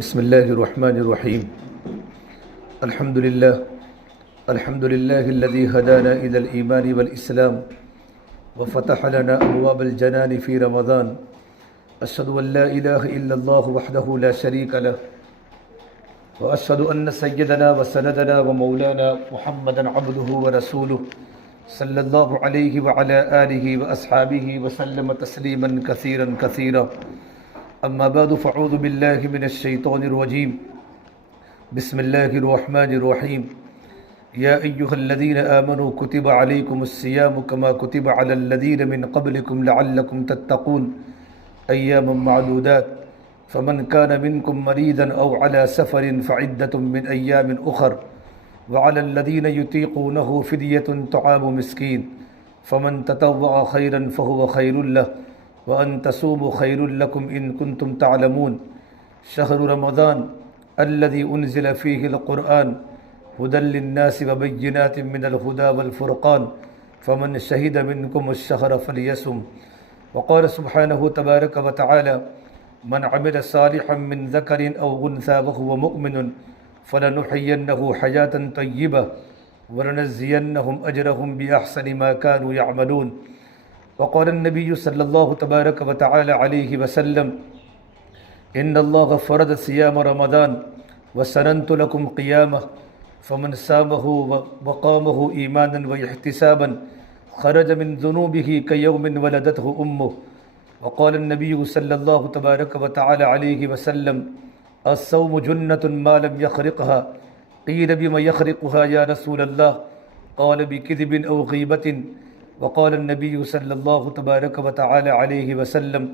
بسم الله الرحمن الرحيم. الحمد لله الذي هدانا إلى الإيمان والإسلام وفتح لنا أبواب الجنان في رمضان. أشهد أن لا إله إلا الله وحده لا شريك له، وأشهد أن سيدنا وسندنا ومولانا محمدا عبده ورسوله صلى الله عليه وعلى آله وأصحابه وسلم تسليما كثيرا كثيرا. أما بعد فأعوذ بالله من الشيطان الرجيم. بسم الله الرحمن الرحيم. يا أيها الذين آمنوا كتب عليكم الصيام كما كتب على الذين من قبلكم لعلكم تتقون أياما معدودات فمن كان منكم مريضا أو على سفر فعدة من أيام أخر وعلى الذين يطيقونه فدية طعام مسكين فمن تطوع خيرا فهو خير له وأن تصوموا خير لكم إن كنتم تعلمون. شهر رمضان الذي أنزل فيه القرآن هدى للناس وبينات من الهدى والفرقان فمن شهد منكم الشهر فليصم. وقال سبحانه تبارك وتعالى: من عمل صالحا من ذكر أو أنثى وهو مؤمن فلنحيينه حياة طيبة ولنجزينهم أجرهم بأحسن ما كانوا يعملون. وقال النبي صلى الله تبارك وتعالى عليه وسلم: إن الله فرض صيام رمضان وسننت لكم قيامه فمن صامه وقامه إيمانا واحتسابا خرج من ذنوبه كيوم ولدته أمه. وقال النبي صلى الله تبارك وتعالى عليه وسلم: الصوم جنة ما لم يخرقها. قيل بما يخرقها يا رسول الله؟ قال بكذب أو غيبة. وقال النبي صلى الله تبارك وتعالى عليه وسلم: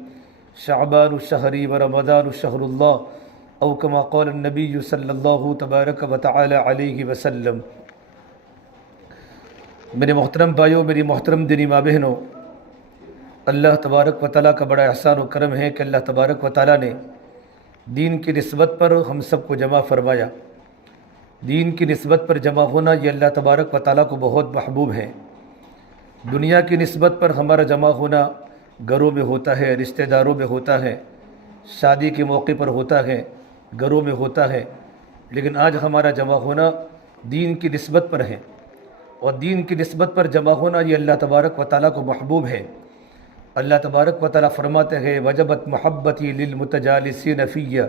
شعبان شهري ورمضان شهر الله، او كما قال النبي صلی اللہ تبارک و تعالی علیہ وسلم. میرے محترم بھائیوں، میری محترم دینی ماں بہنوں، اللہ تبارک و تعالیٰ کا بڑا احسان و کرم ہے کہ اللہ تبارک و تعالیٰ نے دین کی نسبت پر ہم سب کو جمع فرمایا. دین کی نسبت پر جمع ہونا یہ اللہ تبارک و تعالیٰ کو بہت محبوب ہے. دنیا کی نسبت پر ہمارا جمع ہونا گھروں میں ہوتا ہے، رشتہ داروں میں ہوتا ہے، شادی کے موقع پر ہوتا ہے، گھروں میں ہوتا ہے، لیکن آج ہمارا جمع ہونا دین کی نسبت پر ہے. اور دین کی نسبت پر جمع ہونا یہ اللہ تبارک و تعالیٰ کو محبوب ہے. اللہ تبارک و تعالیٰ فرماتے ہیں: وجبت محبتی للمتجالسین فیہ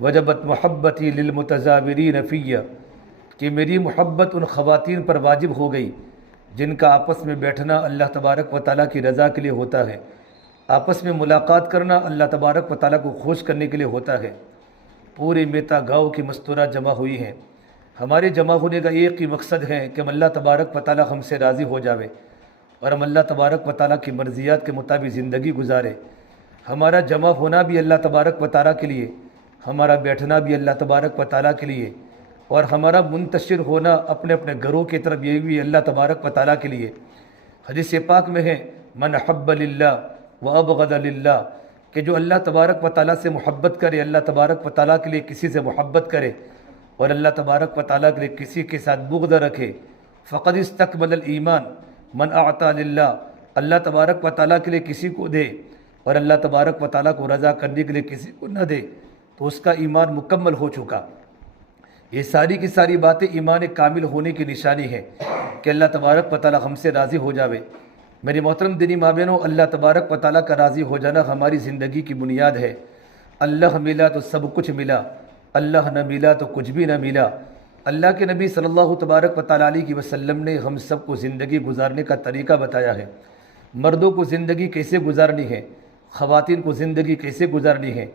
وجبت محبتی للمتزاورین فیہ، کہ میری محبت ان خواتین پر واجب ہو گئی جن کا آپس میں بیٹھنا اللہ تبارک و تعالیٰ کی رضا کے لیے ہوتا ہے. آپس میں ملاقات کرنا اللہ تبارک و تعالیٰ کو خوش کرنے کے لیے ہوتا ہے. پورے میتا گاؤں کی مستورات جمع ہوئی ہیں. ہمارے جمع ہونے کا ایک ہی مقصد ہے کہ ہم اللہ تبارک و تعالیٰ ہم سے راضی ہو جاوے اور ہم اللہ تبارک و تعالیٰ کی مرضیات کے مطابق زندگی گزارے. ہمارا جمع ہونا بھی اللہ تبارک و تعالیٰ کے لیے، ہمارا بیٹھنا بھی اللہ تبارک و تعالیٰ کے لیے، اور ہمارا منتشر ہونا اپنے اپنے گھروں کی طرف یہ بھی اللہ تبارک و تعالیٰ کے لیے. حدیث پاک میں ہے: من حب للہ وابغض للہ، کہ جو اللہ تبارک و تعالیٰ سے محبت کرے، اللہ تبارک و تعالیٰ کے لیے کسی سے محبت کرے اور اللہ تبارک و تعالیٰ کے لیے کسی کے ساتھ بغض رکھے، فقد استکمل الایمان. من اعطى للہ، اللہ تبارک و تعالیٰ کے لیے کسی کو دے اور اللہ تبارک و تعالیٰ کو رضا کرنے کے لیے کسی کو نہ دے تو اس کا ایمان مکمل ہو چکا. یہ ساری کی ساری باتیں ایمان کامل ہونے کی نشانی ہے کہ اللہ تبارک و تعالیٰ ہم سے راضی ہو جاوے. میری محترم دینی ماں بہنوں، اللہ تبارک و تعالیٰ کا راضی ہو جانا ہماری زندگی کی بنیاد ہے. اللہ ملا تو سب کچھ ملا، اللہ نہ ملا تو کچھ بھی نہ ملا. اللہ کے نبی صلی اللہ تبارک و تعالیٰ علیہ وسلم نے ہم سب کو زندگی گزارنے کا طریقہ بتایا ہے. مردوں کو زندگی کیسے گزارنی ہے، خواتین کو زندگی کیسے گزارنی ہے.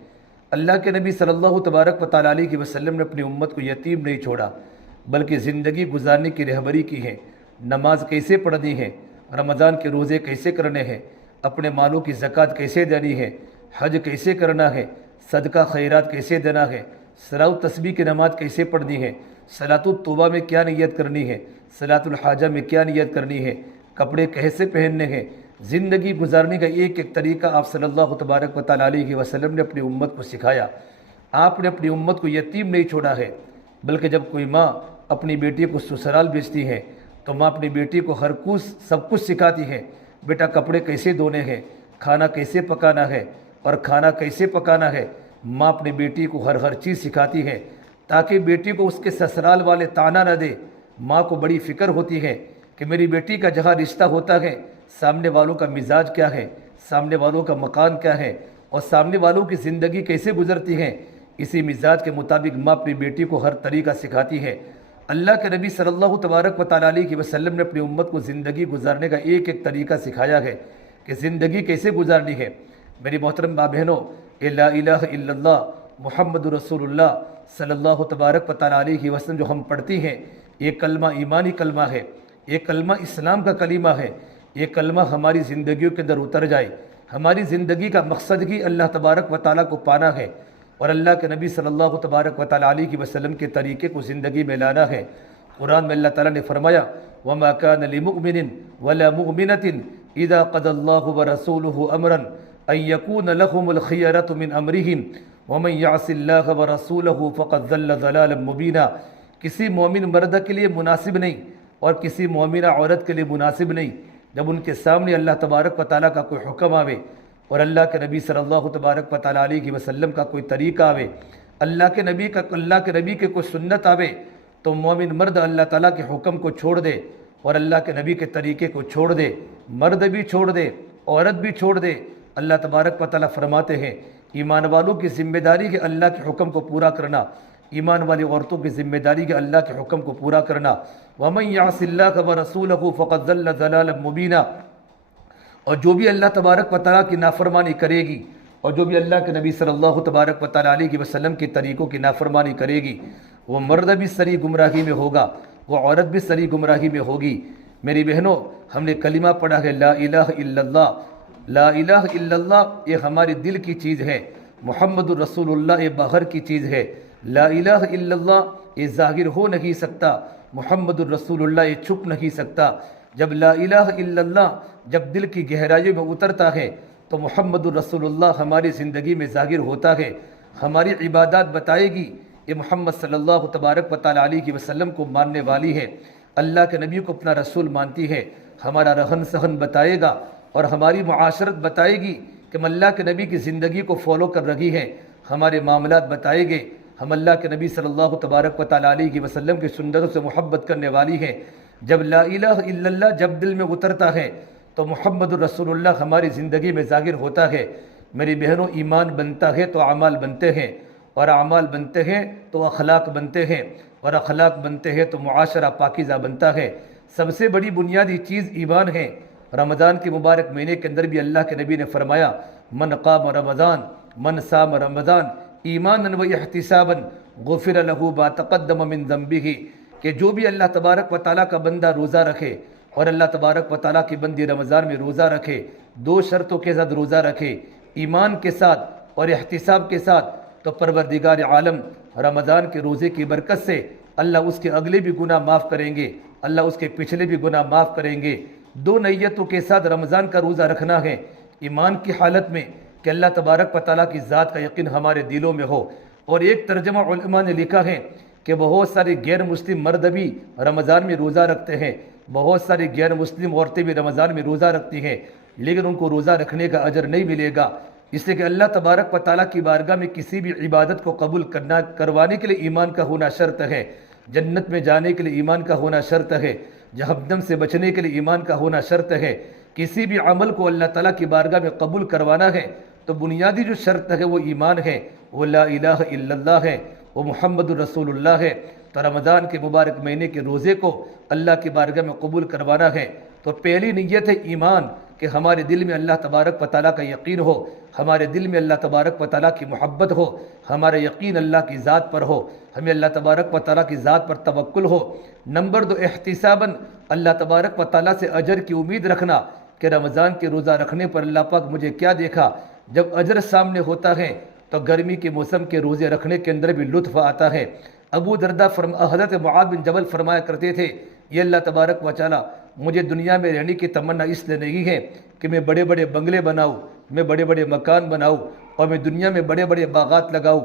اللہ کے نبی صلی اللہ تبارک و تعالیٰ علیہ وسلم نے اپنی امت کو یتیم نہیں چھوڑا، بلکہ زندگی گزارنے کی رہبری کی ہے. نماز کیسے پڑھنی ہے، رمضان کے روزے کیسے کرنے ہیں، اپنے مالوں کی زکوٰۃ کیسے دینی ہے، حج کیسے کرنا ہے، صدقہ خیرات کیسے دینا ہے، صلاۃ التسبیح کی نماز کیسے پڑھنی ہے، صلاۃ التوبہ میں کیا نیت کرنی ہے، صلاۃ الحاجہ میں کیا نیت کرنی ہے، کپڑے کیسے پہننے ہیں. زندگی گزارنے کا ایک ایک طریقہ آپ صلی اللہ تبارک و تعالیٰ علیہ وسلم نے اپنی امت کو سکھایا. آپ نے اپنی امت کو یتیم نہیں چھوڑا ہے، بلکہ جب کوئی ماں اپنی بیٹی کو سسرال بھیجتی ہے تو ماں اپنی بیٹی کو ہر سب کچھ سکھاتی ہے. بیٹا کپڑے کیسے دھونے ہیں، کھانا کیسے پکانا ہے اور کھانا کیسے پکانا ہے، ماں اپنے بیٹی کو ہر چیز سکھاتی ہے تاکہ بیٹی کو اس کے سسرال والے طعنہ نہ دے۔ ماں کو بڑی فکر ہوتی ہے کہ میری بیٹی کا جہاں رشتہ ہوتا ہے سامنے والوں کا مزاج کیا ہے، سامنے والوں کا مکان کیا ہے، اور سامنے والوں کی زندگی کیسے گزرتی ہے۔ اسی مزاج کے مطابق ماں اپنی بیٹی کو ہر طریقہ سکھاتی ہے۔ اللہ کے نبی صلی اللہ تبارک و تعالیٰ علیہ وسلم نے اپنی امت کو زندگی گزارنے کا ایک طریقہ سکھایا ہے کہ زندگی کیسے گزارنی ہے۔ میری محترم ماں بہنوں، لا الہ الا اللہ محمد رسول اللہ صلی اللہ تبارک و تعالیٰ علیہ وسلم جو ہم پڑھتی ہیں، یہ کلمہ ایمانی کلمہ ہے، یہ کلمہ اسلام کا کلمہ ہے۔ یہ کلمہ ہماری زندگیوں کے اندر اتر جائے۔ ہماری زندگی کا مقصد ہی اللہ تبارک و تعالیٰ کو پانا ہے اور اللہ کے نبی صلی اللہ تبارک و تعالیٰ علیہ وسلم کے طریقے کو زندگی میں لانا ہے۔ قرآن میں اللہ تعالیٰ نے فرمایا وَمَا كَانَ لِمُؤْمِنٍ وَلَا مُؤْمِنَةٍ إِذَا قَضَى اللَّهُ وَرَسُولُهُ أَمْرًا أَن يَكُونَ لَهُمُ الْخِيَرَةُ مِنْ أَمْرِهِمْ وَمَنْ يَعْصِ اللَّهَ وَرَسُولَهُ فَقَدْ ضَلَّ ضَلَالًا مُبِينًا۔ کسی مومن مرد کے لیے مناسب نہیں اور کسی مومنہ عورت کے لیے مناسب نہیں جب ان کے سامنے اللہ تبارک و تعالیٰ کا کوئی حکم آوے اور اللہ کے نبی صلی اللہ تبارک و تعالیٰ علیہ وسلم کا کوئی طریقہ آوے، اللہ کے نبی کے کوئی سنت آوے، تو مومن مرد اللہ تعالیٰ کے حکم کو چھوڑ دے اور اللہ کے نبی کے طریقے کو چھوڑ دے۔ مرد بھی چھوڑ دے، عورت بھی چھوڑ دے۔ اللہ تبارک و تعالیٰ فرماتے ہیں ایمان والوں کی ذمہ داری ہے اللہ کے حکم کو پورا کرنا، ایمان والی عورتوں کی ذمہ داری ہے اللہ کے حکم کو پورا کرنا۔ وَمَنْ يَعْصِ اللَّهَ وَرَسُولَهُ فَقَدْ ضَلَّ ضَلَالًا مُبِينًا۔ اور جو بھی اللہ تبارک و تعالیٰ کی نافرمانی کرے گی اور جو بھی اللہ کے نبی صلی اللہ تبارک و تعالیٰ علیہ وسلم کے طریقوں کی نافرمانی کرے گی، وہ مرد بھی سری گمراہی میں ہوگا، وہ عورت بھی سری گمراہی میں ہوگی۔ میری بہنوں، ہم نے کلمہ پڑھا ہے لا الہ الا اللہ۔ لا الہ الا اللہ یہ ہمارے دل کی چیز ہے، محمد الرسول اللہ یہ باہر کی چیز ہے۔ لا الہ الا اللہ یہ ظاہر ہو نہیں سکتا، محمد الرسول اللہ یہ چھپ نہیں سکتا۔ جب لا الہ الا اللہ جب دل کی گہرائیوں میں اترتا ہے تو محمد الرسول اللہ ہماری زندگی میں ظاہر ہوتا ہے، ہماری عبادات بتائے گی یہ محمد صلی اللہ تبارک و تعالیٰ علیہ وسلم کو ماننے والی ہے، اللہ کے نبی کو اپنا رسول مانتی ہے۔ ہمارا رہن سہن بتائے گا اور ہماری معاشرت بتائے گی کہ ہم اللہ کے نبی کی زندگی کو فالو کر رہی ہیں، ہمارے معاملات بتائے گے ہم اللہ کے نبی صلی اللہ تبارک و تعالیٰ علیہ وسلم کی سنتوں سے محبت کرنے والی ہیں۔ جب لا الہ الا اللہ جب دل میں اترتا ہے تو محمد الرسول اللہ ہماری زندگی میں ظاہر ہوتا ہے۔ میری بہنوں، ایمان بنتا ہے تو اعمال بنتے ہیں، اور اعمال بنتے ہیں تو اخلاق بنتے ہیں، اور اخلاق بنتے ہیں تو معاشرہ پاکیزہ بنتا ہے۔ سب سے بڑی بنیادی چیز ایمان ہے۔ رمضان کے مبارک مہینے کے اندر بھی اللہ کے نبی نے فرمایا من قام رمضان من صام رمضان ایمانا و احتسابا غفر له ما تقدم من ذنبه، کہ جو بھی اللہ تبارک و تعالیٰ کا بندہ روزہ رکھے اور اللہ تبارک و تعالیٰ کی بندی رمضان میں روزہ رکھے، دو شرطوں کے ساتھ روزہ رکھے، ایمان کے ساتھ اور احتساب کے ساتھ، تو پروردگار عالم رمضان کے روزے کی برکت سے اللہ اس کے اگلے بھی گناہ معاف کریں گے، اللہ اس کے پچھلے بھی گناہ معاف کریں گے۔ دو نیتوں کے ساتھ رمضان کا روزہ رکھنا ہے، ایمان کی حالت میں کہ اللہ تبارک و تعالیٰ کی ذات کا یقین ہمارے دلوں میں ہو۔ اور ایک ترجمہ علماء نے لکھا ہے کہ بہت سارے غیر مسلم مرد بھی رمضان میں روزہ رکھتے ہیں، بہت ساری غیر مسلم عورتیں بھی رمضان میں روزہ رکھتی ہیں، لیکن ان کو روزہ رکھنے کا اجر نہیں ملے گا، اس لیے کہ اللہ تبارک و تعالیٰ کی بارگاہ میں کسی بھی عبادت کو قبول کروانے کے لیے ایمان کا ہونا شرط ہے، جنت میں جانے کے لیے ایمان کا ہونا شرط ہے، جہنم سے بچنے کے لیے ایمان کا ہونا شرط ہے۔ کسی بھی عمل کو اللہ تعالیٰ کی بارگاہ میں قبول کروانا ہے تو بنیادی جو شرط ہے وہ ایمان ہے، وہ لا الہ الا اللہ ہے، وہ محمد الرسول اللہ ہے۔ تو رمضان کے مبارک مہینے کے روزے کو اللہ کی بارگاہ میں قبول کروانا ہے تو پہلی نیت ہے ایمان، کہ ہمارے دل میں اللہ تبارک و تعالیٰ کا یقین ہو، ہمارے دل میں اللہ تبارک و تعالیٰ کی محبت ہو، ہمارا یقین اللہ کی ذات پر ہو، ہمیں اللہ تبارک و تعالیٰ کی ذات پر توکل ہو۔ نمبر دو احتساباً، اللہ تبارک و تعالیٰ سے اجر کی امید رکھنا کہ رمضان کے روزہ رکھنے پر اللہ پاک مجھے کیا دیکھا۔ جب اجر سامنے ہوتا ہے تو گرمی کے موسم کے روزے رکھنے کے اندر بھی لطف آتا ہے۔ ابو درداء حضرت معاذ بن جبل فرمایا کرتے تھے یہ اللہ تبارک و تعالیٰ مجھے دنیا میں رہنے کی تمنا اس لیے نہیں ہے کہ میں بڑے بڑے بنگلے بناؤں، میں بڑے بڑے مکان بناؤں اور میں دنیا میں بڑے بڑے باغات لگاؤں،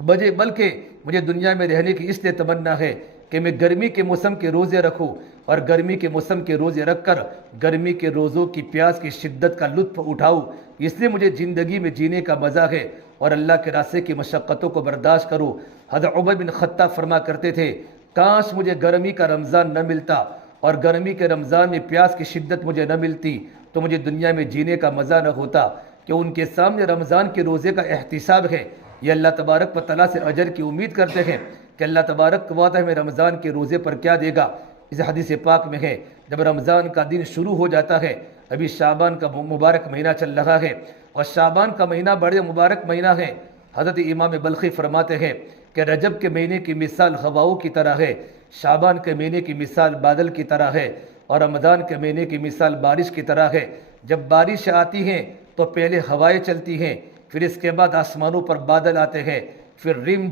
بلکہ مجھے دنیا میں رہنے کی اس لیے تمنا ہے کہ میں گرمی کے موسم کے روزے رکھوں اور گرمی کے موسم کے روزے رکھ کر گرمی کے روزوں کی پیاس کی شدت کا لطف اٹھاؤں، اس لیے مجھے زندگی میں جینے کا مزہ ہے۔ اور اللہ کے راستے کی مشقتوں کو برداشت کروں۔ حضرت عمر بن خطاب فرما کرتے تھے کاش مجھے گرمی کا رمضان نہ ملتا اور گرمی کے رمضان میں پیاس کی شدت مجھے نہ ملتی تو مجھے دنیا میں جینے کا مزہ نہ ہوتا، کہ ان کے سامنے رمضان کے روزے کا احتساب ہے، یہ اللہ تبارک و تعالیٰ سے اجر کی امید کرتے ہیں کہ اللہ تبارک و تعالیٰ ہمیں رمضان کے روزے پر کیا دے گا۔ اس حدیث پاک میں ہے جب رمضان کا دن شروع ہو جاتا ہے، ابھی شعبان کا مبارک مہینہ چل رہا ہے اور شعبان کا مہینہ بڑے مبارک مہینہ ہے، حضرت امام بلخی فرماتے ہیں کہ رجب کے مہینے کی مثال ہواؤں کی طرح ہے، شعبان کے مہینے کی مثال بادل کی طرح ہے اور رمضان کے مہینے کی مثال بارش کی طرح ہے۔ جب بارش آتی ہیں تو پہلے ہوائیں چلتی ہیں، پھر اس کے بعد آسمانوں پر بادل آتے ہیں، پھر رم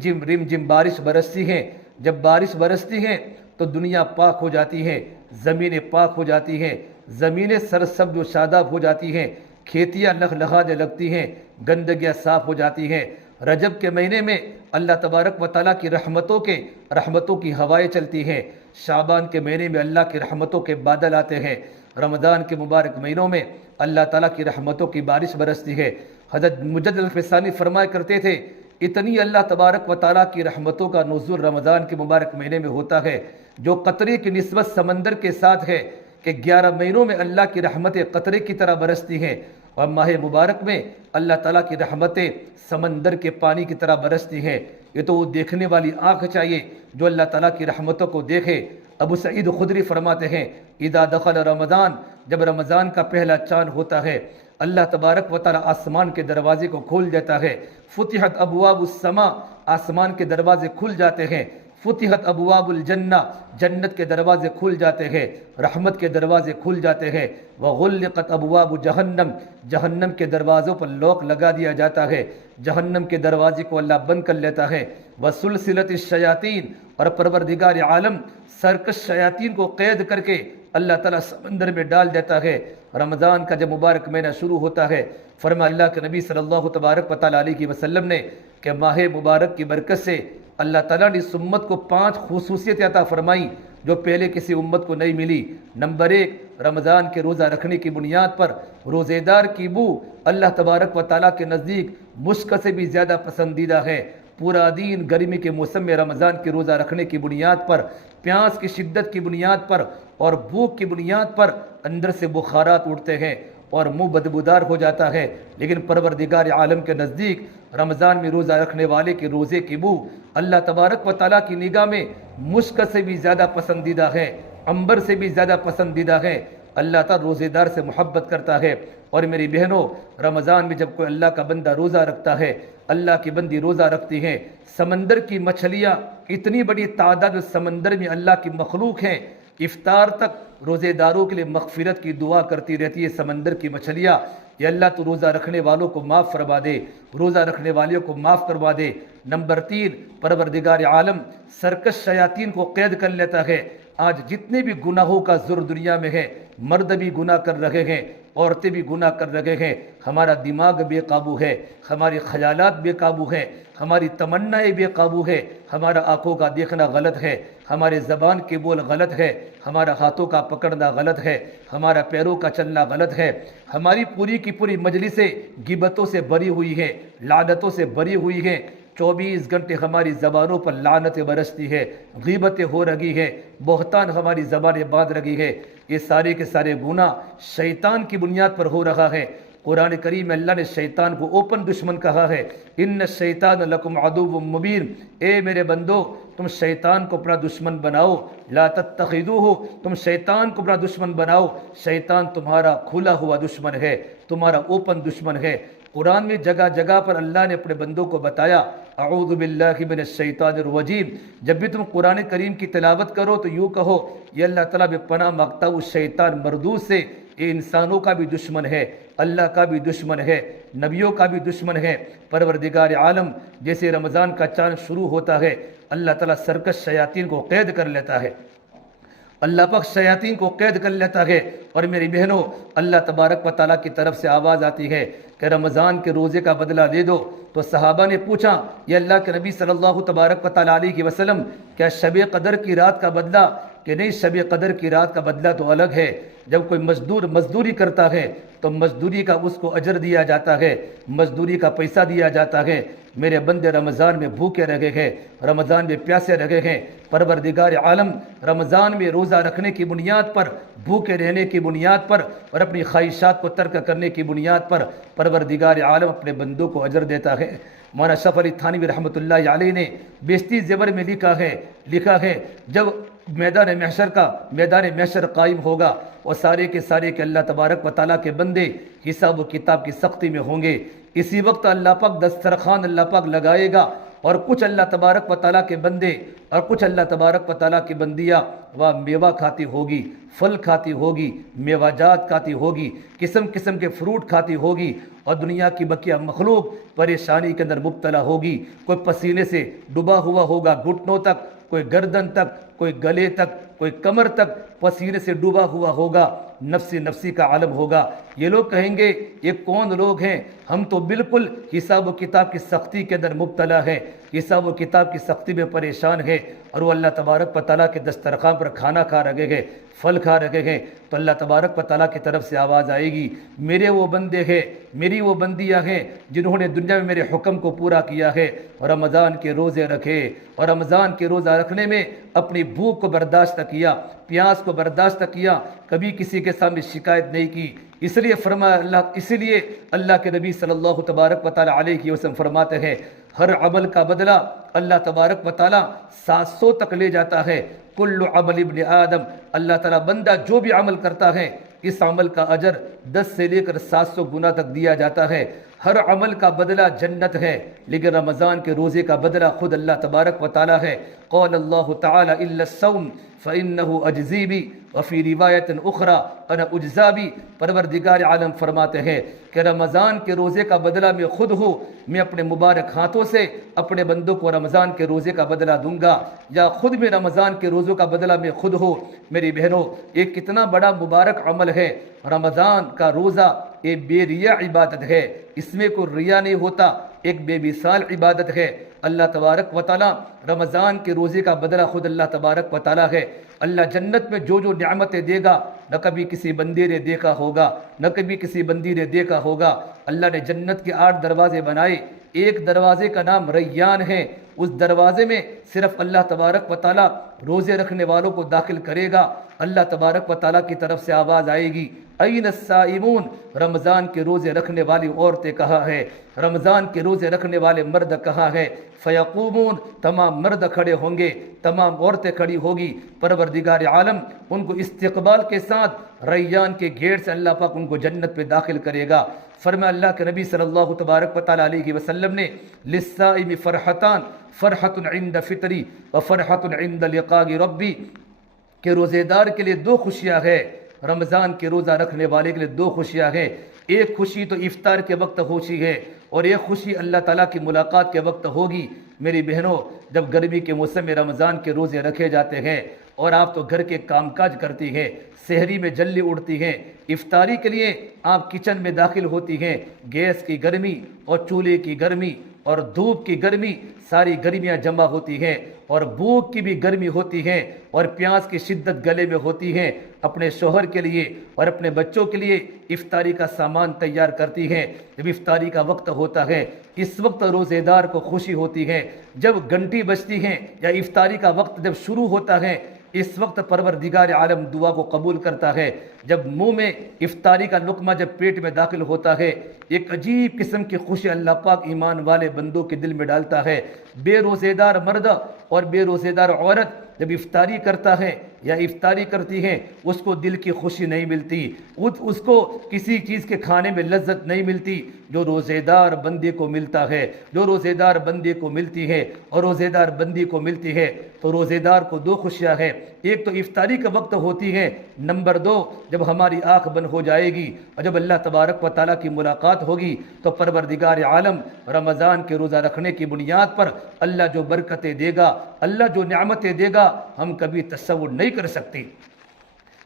جم بارش برستی ہیں۔ جب بارش برستی ہیں تو دنیا پاک ہو جاتی ہے، زمینیں پاک ہو جاتی ہیں، زمینیں سرسبز و شاداب ہو جاتی ہیں، کھیتیاں لہلہانے لگتی ہیں، گندگیاں صاف ہو جاتی ہیں۔ رجب کے مہینے میں اللہ تبارک و تعالیٰ کی رحمتوں کی ہوائیں چلتی ہیں، شعبان کے مہینے میں اللہ کی رحمتوں کے بادل آتے ہیں، رمضان کے مبارک مہینوں میں اللہ تعالیٰ کی رحمتوں کی بارش برستی ہے۔ حضرت مجدد الفسانی فرمایا کرتے تھے اتنی اللہ تبارک و تعالیٰ کی رحمتوں کا نزول رمضان کے مبارک مہینے میں ہوتا ہے جو قطرے کی نسبت سمندر کے ساتھ ہے، کہ 11 مہینوں میں اللہ کی رحمتیں قطرے کی طرح برستی ہیں اور ماہ مبارک میں اللہ تعالیٰ کی رحمتیں سمندر کے پانی کی طرح برستی ہیں۔ یہ تو وہ دیکھنے والی آنکھ چاہیے جو اللہ تعالیٰ کی رحمتوں کو دیکھے۔ ابو سعید خدری فرماتے ہیں اذا دخل رمضان، جب رمضان کا پہلا چاند ہوتا ہے اللہ تبارک و تعالیٰ آسمان کے دروازے کو کھول دیتا ہے، فتحت ابواب السماء، آسمان کے دروازے کھل جاتے ہیں، فتحت ابواب الجنہ، جنت کے دروازے کھل جاتے ہیں، رحمت کے دروازے کھل جاتے ہیں، وغلقت ابواب جہنم، جہنم کے دروازوں پر لوک لگا دیا جاتا ہے، جہنم کے دروازے کو اللہ بند کر لیتا ہے، وسلسلت الشیاطین، اور پروردگار عالم سرکش شیاطین کو قید کر کے اللہ تعالیٰ سمندر میں ڈال دیتا ہے۔ رمضان کا جب مبارک مہینہ شروع ہوتا ہے، فرمایا اللہ کے نبی صلی اللہ تبارک و تعالیٰ علیہ وسلم نے کہ ماہ مبارک کی برکت سے اللہ تعالیٰ نے اس امت کو 5 خصوصیت عطا فرمائی جو پہلے کسی امت کو نہیں ملی۔ نمبر 1، رمضان کے روزہ رکھنے کی بنیاد پر روزے دار کی بو اللہ تبارک و تعالیٰ کے نزدیک مشک سے بھی زیادہ پسندیدہ ہے۔ پورا دین گرمی کے موسم میں رمضان کے روزہ رکھنے کی بنیاد پر، پیاس کی شدت کی بنیاد پر اور بھوک کی بنیاد پر اندر سے بخارات اٹھتے ہیں اور منہ بدبودار ہو جاتا ہے، لیکن پروردگار عالم کے نزدیک رمضان میں روزہ رکھنے والے کے روزے کی بو اللہ تبارک و تعالیٰ کی نگاہ میں مشک سے بھی زیادہ پسندیدہ ہے، عنبر سے بھی زیادہ پسندیدہ ہے۔ اللہ تعالیٰ روزے دار سے محبت کرتا ہے۔ اور میری بہنوں، رمضان میں جب کوئی اللہ کا بندہ روزہ رکھتا ہے، اللہ کی بندی روزہ رکھتی ہیں، سمندر کی مچھلیاں اتنی بڑی تعداد سمندر میں اللہ کی مخلوق ہیں، افطار تک روزے داروں کے لیے مغفرت کی دعا کرتی رہتی ہے سمندر کی مچھلیاں، یا اللہ تو روزہ رکھنے والوں کو معاف فرما دے، روزہ رکھنے والوں کو معاف کروا دے۔ نمبر 3، پروردگار عالم سرکش شیاطین کو قید کر لیتا ہے۔ آج جتنے بھی گناہوں کا زور دنیا میں ہے، مرد بھی گناہ کر رہے ہیں، عورتیں بھی گناہ کر رہے ہیں، ہمارا دماغ بے قابو ہے، ہمارے خیالات بے قابو ہیں، ہماری تمنائیں بے قابو ہے، ہمارا آنکھوں کا دیکھنا غلط ہے، ہمارے زبان کے بول غلط ہے، ہمارا ہاتھوں کا پکڑنا غلط ہے، ہمارا پیروں کا چلنا غلط ہے، ہماری پوری کی پوری مجلسیں غیبتوں سے بری ہوئی ہیں، لعنتوں سے بری ہوئی ہیں، 24 گھنٹے ہماری زبانوں پر لعنتیں برستی ہے، غیبتیں ہو رہی ہے، بہتان ہماری زبانیں باندھ رہی ہے۔ یہ سارے کے سارے گناہ شیطان کی بنیاد پر ہو رہا ہے۔ قرآن کریم میں اللہ نے شیطان کو اوپن دشمن کہا ہے، ان الشیطان لکم عدو مبین، اے میرے بندو تم شیطان کو اپنا دشمن بناؤ، لا تتخذوہ، تم شیطان کو اپنا دشمن بناؤ، شیطان تمہارا کھلا ہوا دشمن ہے، تمہارا اوپن دشمن ہے۔ قرآن میں جگہ جگہ پر اللہ نے اپنے بندوں کو بتایا اعوذ باللہ من الشیطان الرجیم۔ جب بھی تم قرآن کریم کی تلاوت کرو تو یوں کہو یہ اللہ تعالیٰ میں پناہ مانگتا ہوں شیطان مردود سے، یہ انسانوں کا بھی دشمن ہے، اللہ کا بھی دشمن ہے، نبیوں کا بھی دشمن ہے۔ پروردگار عالم جیسے رمضان کا چاند شروع ہوتا ہے اللہ تعالیٰ سرکش شیاطین کو قید کر لیتا ہے، اللہ پاک شیاطین کو قید کر لیتا ہے۔ اور میری بہنوں، اللہ تبارک و تعالیٰ کی طرف سے آواز آتی ہے کہ رمضان کے روزے کا بدلہ لے دو۔ تو صحابہ نے پوچھا یہ اللہ کے نبی صلی اللہ تبارک و تعالیٰ علیہ وسلم، کیا شب قدر کی رات کا بدلہ کہ نہیں شب قدر کی رات کا بدلہ تو الگ ہے. جب کوئی مزدور مزدوری کرتا ہے تو مزدوری کا اس کو اجر دیا جاتا ہے, مزدوری کا پیسہ دیا جاتا ہے. میرے بندے رمضان میں بھوکے رہے ہیں, رمضان میں پیاسے رہے ہیں. پروردگار عالم رمضان میں روزہ رکھنے کی بنیاد پر, بھوکے رہنے کی بنیاد پر اور اپنی خواہشات کو ترک کرنے کی بنیاد پر پروردگار عالم اپنے بندوں کو اجر دیتا ہے. مولانا اشرف علی تھانوی رحمۃ اللہ علیہ نے بیشتی زیور میں لکھا ہے جب میدان محشر قائم ہوگا اور سارے کے سارے کہ اللہ تبارک و تعالیٰ کے بندے حساب و کتاب کی سختی میں ہوں گے. اسی وقت اللہ پاک دسترخوان اللہ پاک لگائے گا اور کچھ اللہ تبارک و تعالیٰ کے بندے اور کچھ اللہ تبارک و تعالیٰ کی بندیاں وہ میوہ کھاتی ہوگی, پھل کھاتی ہوگی, میوہ جات کھاتی ہوگی, قسم قسم کے فروٹ کھاتی ہوگی اور دنیا کی بقیہ مخلوق پریشانی کے اندر مبتلا ہوگی. کوئی پسینے سے ڈوبا ہوا ہوگا گھٹنوں تک, کوئی گردن تک, کوئی گلے تک, کوئی کمر تک پسینے سے ڈوبا ہوا ہوگا. نفسی کا عالم ہوگا. یہ لوگ کہیں گے یہ کون لوگ ہیں, ہم تو بالکل حساب و کتاب کی سختی کے اندر مبتلا ہے, حساب و کتاب کی سختی میں پریشان ہے. اور وہ اللہ تبارک و تعالیٰ کے دسترخوان پر کھانا کھا رہے ہیں, پھل کھا رہے ہیں. تو اللہ تبارک و تعالیٰ کی طرف سے آواز آئے گی, میرے وہ بندے ہیں, میری وہ بندیاں ہیں جنہوں نے دنیا میں میرے حکم کو پورا کیا ہے اور رمضان کے روزے رکھے اور رمضان کے روزہ رکھنے میں اپنی بھوک کو برداشت کیا, پیاس کو برداشت کیا, کبھی کسی کے سامنے شکایت نہیں کی. اس لیے اللہ کے نبی صلی اللہ تبارک و تعالیٰ علیہ وسلم فرماتے ہیں ہر عمل کا بدلہ اللہ تبارک و تعالیٰ 700 تک لے جاتا ہے. کل عمل ابن آدم, اللہ تعالیٰ بندہ جو بھی عمل کرتا ہے اس عمل کا اجر 10 سے لے کر 700 گنا تک دیا جاتا ہے. ہر عمل کا بدلہ جنت ہے, لیکن رمضان کے روزے کا بدلہ خود اللہ تبارک و تعالیٰ ہے. قال اللہ تعالی الا الصوم فإنه اجزی بی وفی روایت اخرى انا اجزا بی. پروردگار عالم فرماتے ہیں کہ رمضان کے روزے کا بدلہ میں خود ہوں, میں اپنے مبارک ہاتھوں سے اپنے بندوں کو رمضان کے روزے کا بدلہ دوں گا, یا خود میں رمضان کے روزوں کا بدلہ میں خود ہوں. میری بہنوں, ایک کتنا بڑا مبارک عمل ہے رمضان کا روزہ. یہ بے ریا عبادت ہے, اس میں کوئی ریا نہیں ہوتا, ایک بے مثال عبادت ہے. اللہ تبارک و تعالیٰ رمضان کے روزے کا بدلہ خود اللہ تبارک و تعالیٰ ہے. اللہ جنت میں جو نعمتیں دے گا نہ کبھی کسی بندے نے دیکھا ہوگا, نہ کبھی کسی بندی نے دیکھا ہوگا. اللہ نے جنت کے 8 دروازے بنائے, ایک دروازے کا نام ریان ہے. اس دروازے میں صرف اللہ تبارک و تعالیٰ روزے رکھنے والوں کو داخل کرے گا. اللہ تبارک و تعالیٰ کی طرف سے آواز آئے گی, این الصائمون, رمضان کے روزے رکھنے والی عورتیں کہاں ہیں, رمضان کے روزے رکھنے والے مرد کہاں ہیں. فیقومون, تمام مرد کھڑے ہوں گے, تمام عورتیں کھڑی ہوگی. پروردگار عالم ان کو استقبال کے ساتھ ریان کے گیٹ سے اللہ پاک ان کو جنت میں داخل کرے گا. فرمایا اللہ کے نبی صلی اللہ تبارک و تعالیٰ علیہ وسلم نے للصائم فرحتان, فرحت عند فطری و فرحت عند لقاء ربی, کہ روزے دار کے لیے 2 خوشیاں ہیں, رمضان کے روزہ رکھنے والے کے لیے 2 خوشیاں ہیں. ایک خوشی تو افطار کے وقت خوشی ہے اور ایک خوشی اللہ تعالیٰ کی ملاقات کے وقت ہوگی. میری بہنوں, جب گرمی کے موسم میں رمضان کے روزے رکھے جاتے ہیں اور آپ تو گھر کے کام کاج کرتی ہیں, سحری میں جلدی اٹھتی ہیں, افطاری کے لیے آپ کچن میں داخل ہوتی ہیں, گیس کی گرمی اور چولہے کی گرمی اور دھوپ کی گرمی, ساری گرمیاں جمع ہوتی ہیں اور بھوک کی بھی گرمی ہوتی ہے اور پیاس کی شدت گلے میں ہوتی ہے. اپنے شوہر کے لیے اور اپنے بچوں کے لیے افطاری کا سامان تیار کرتی ہیں. جب افطاری کا وقت ہوتا ہے اس وقت روزے دار کو خوشی ہوتی ہے. جب گھنٹی بجتی ہے یا افطاری کا وقت جب شروع ہوتا ہے اس وقت پروردگار عالم دعا کو قبول کرتا ہے. جب منہ میں افطاری کا لقمہ جب پیٹ میں داخل ہوتا ہے ایک عجیب قسم کی خوشی اللہ پاک ایمان والے بندوں کے دل میں ڈالتا ہے. بے روزے دار مرد اور بے روزے دار عورت جب افطاری کرتا ہے یا افطاری کرتی ہیں اس کو دل کی خوشی نہیں ملتی, اس کو کسی چیز کے کھانے میں لذت نہیں ملتی جو روزے دار بندے کو ملتا ہے, جو روزے دار بندے کو ملتی ہے اور روزے دار بندی کو ملتی ہے. تو روزے دار کو 2 خوشیاں ہیں, ایک تو افطاری کا وقت ہوتی ہے, نمبر 2 جب ہماری آنکھ بند ہو جائے گی اور جب اللہ تبارک و تعالیٰ کی ملاقات ہوگی تو پروردگار عالم رمضان کے روزہ رکھنے کی بنیاد پر اللہ جو برکتیں دے گا, اللہ جو نعمتیں دے گا ہم کبھی تصور نہیں کر سکتے.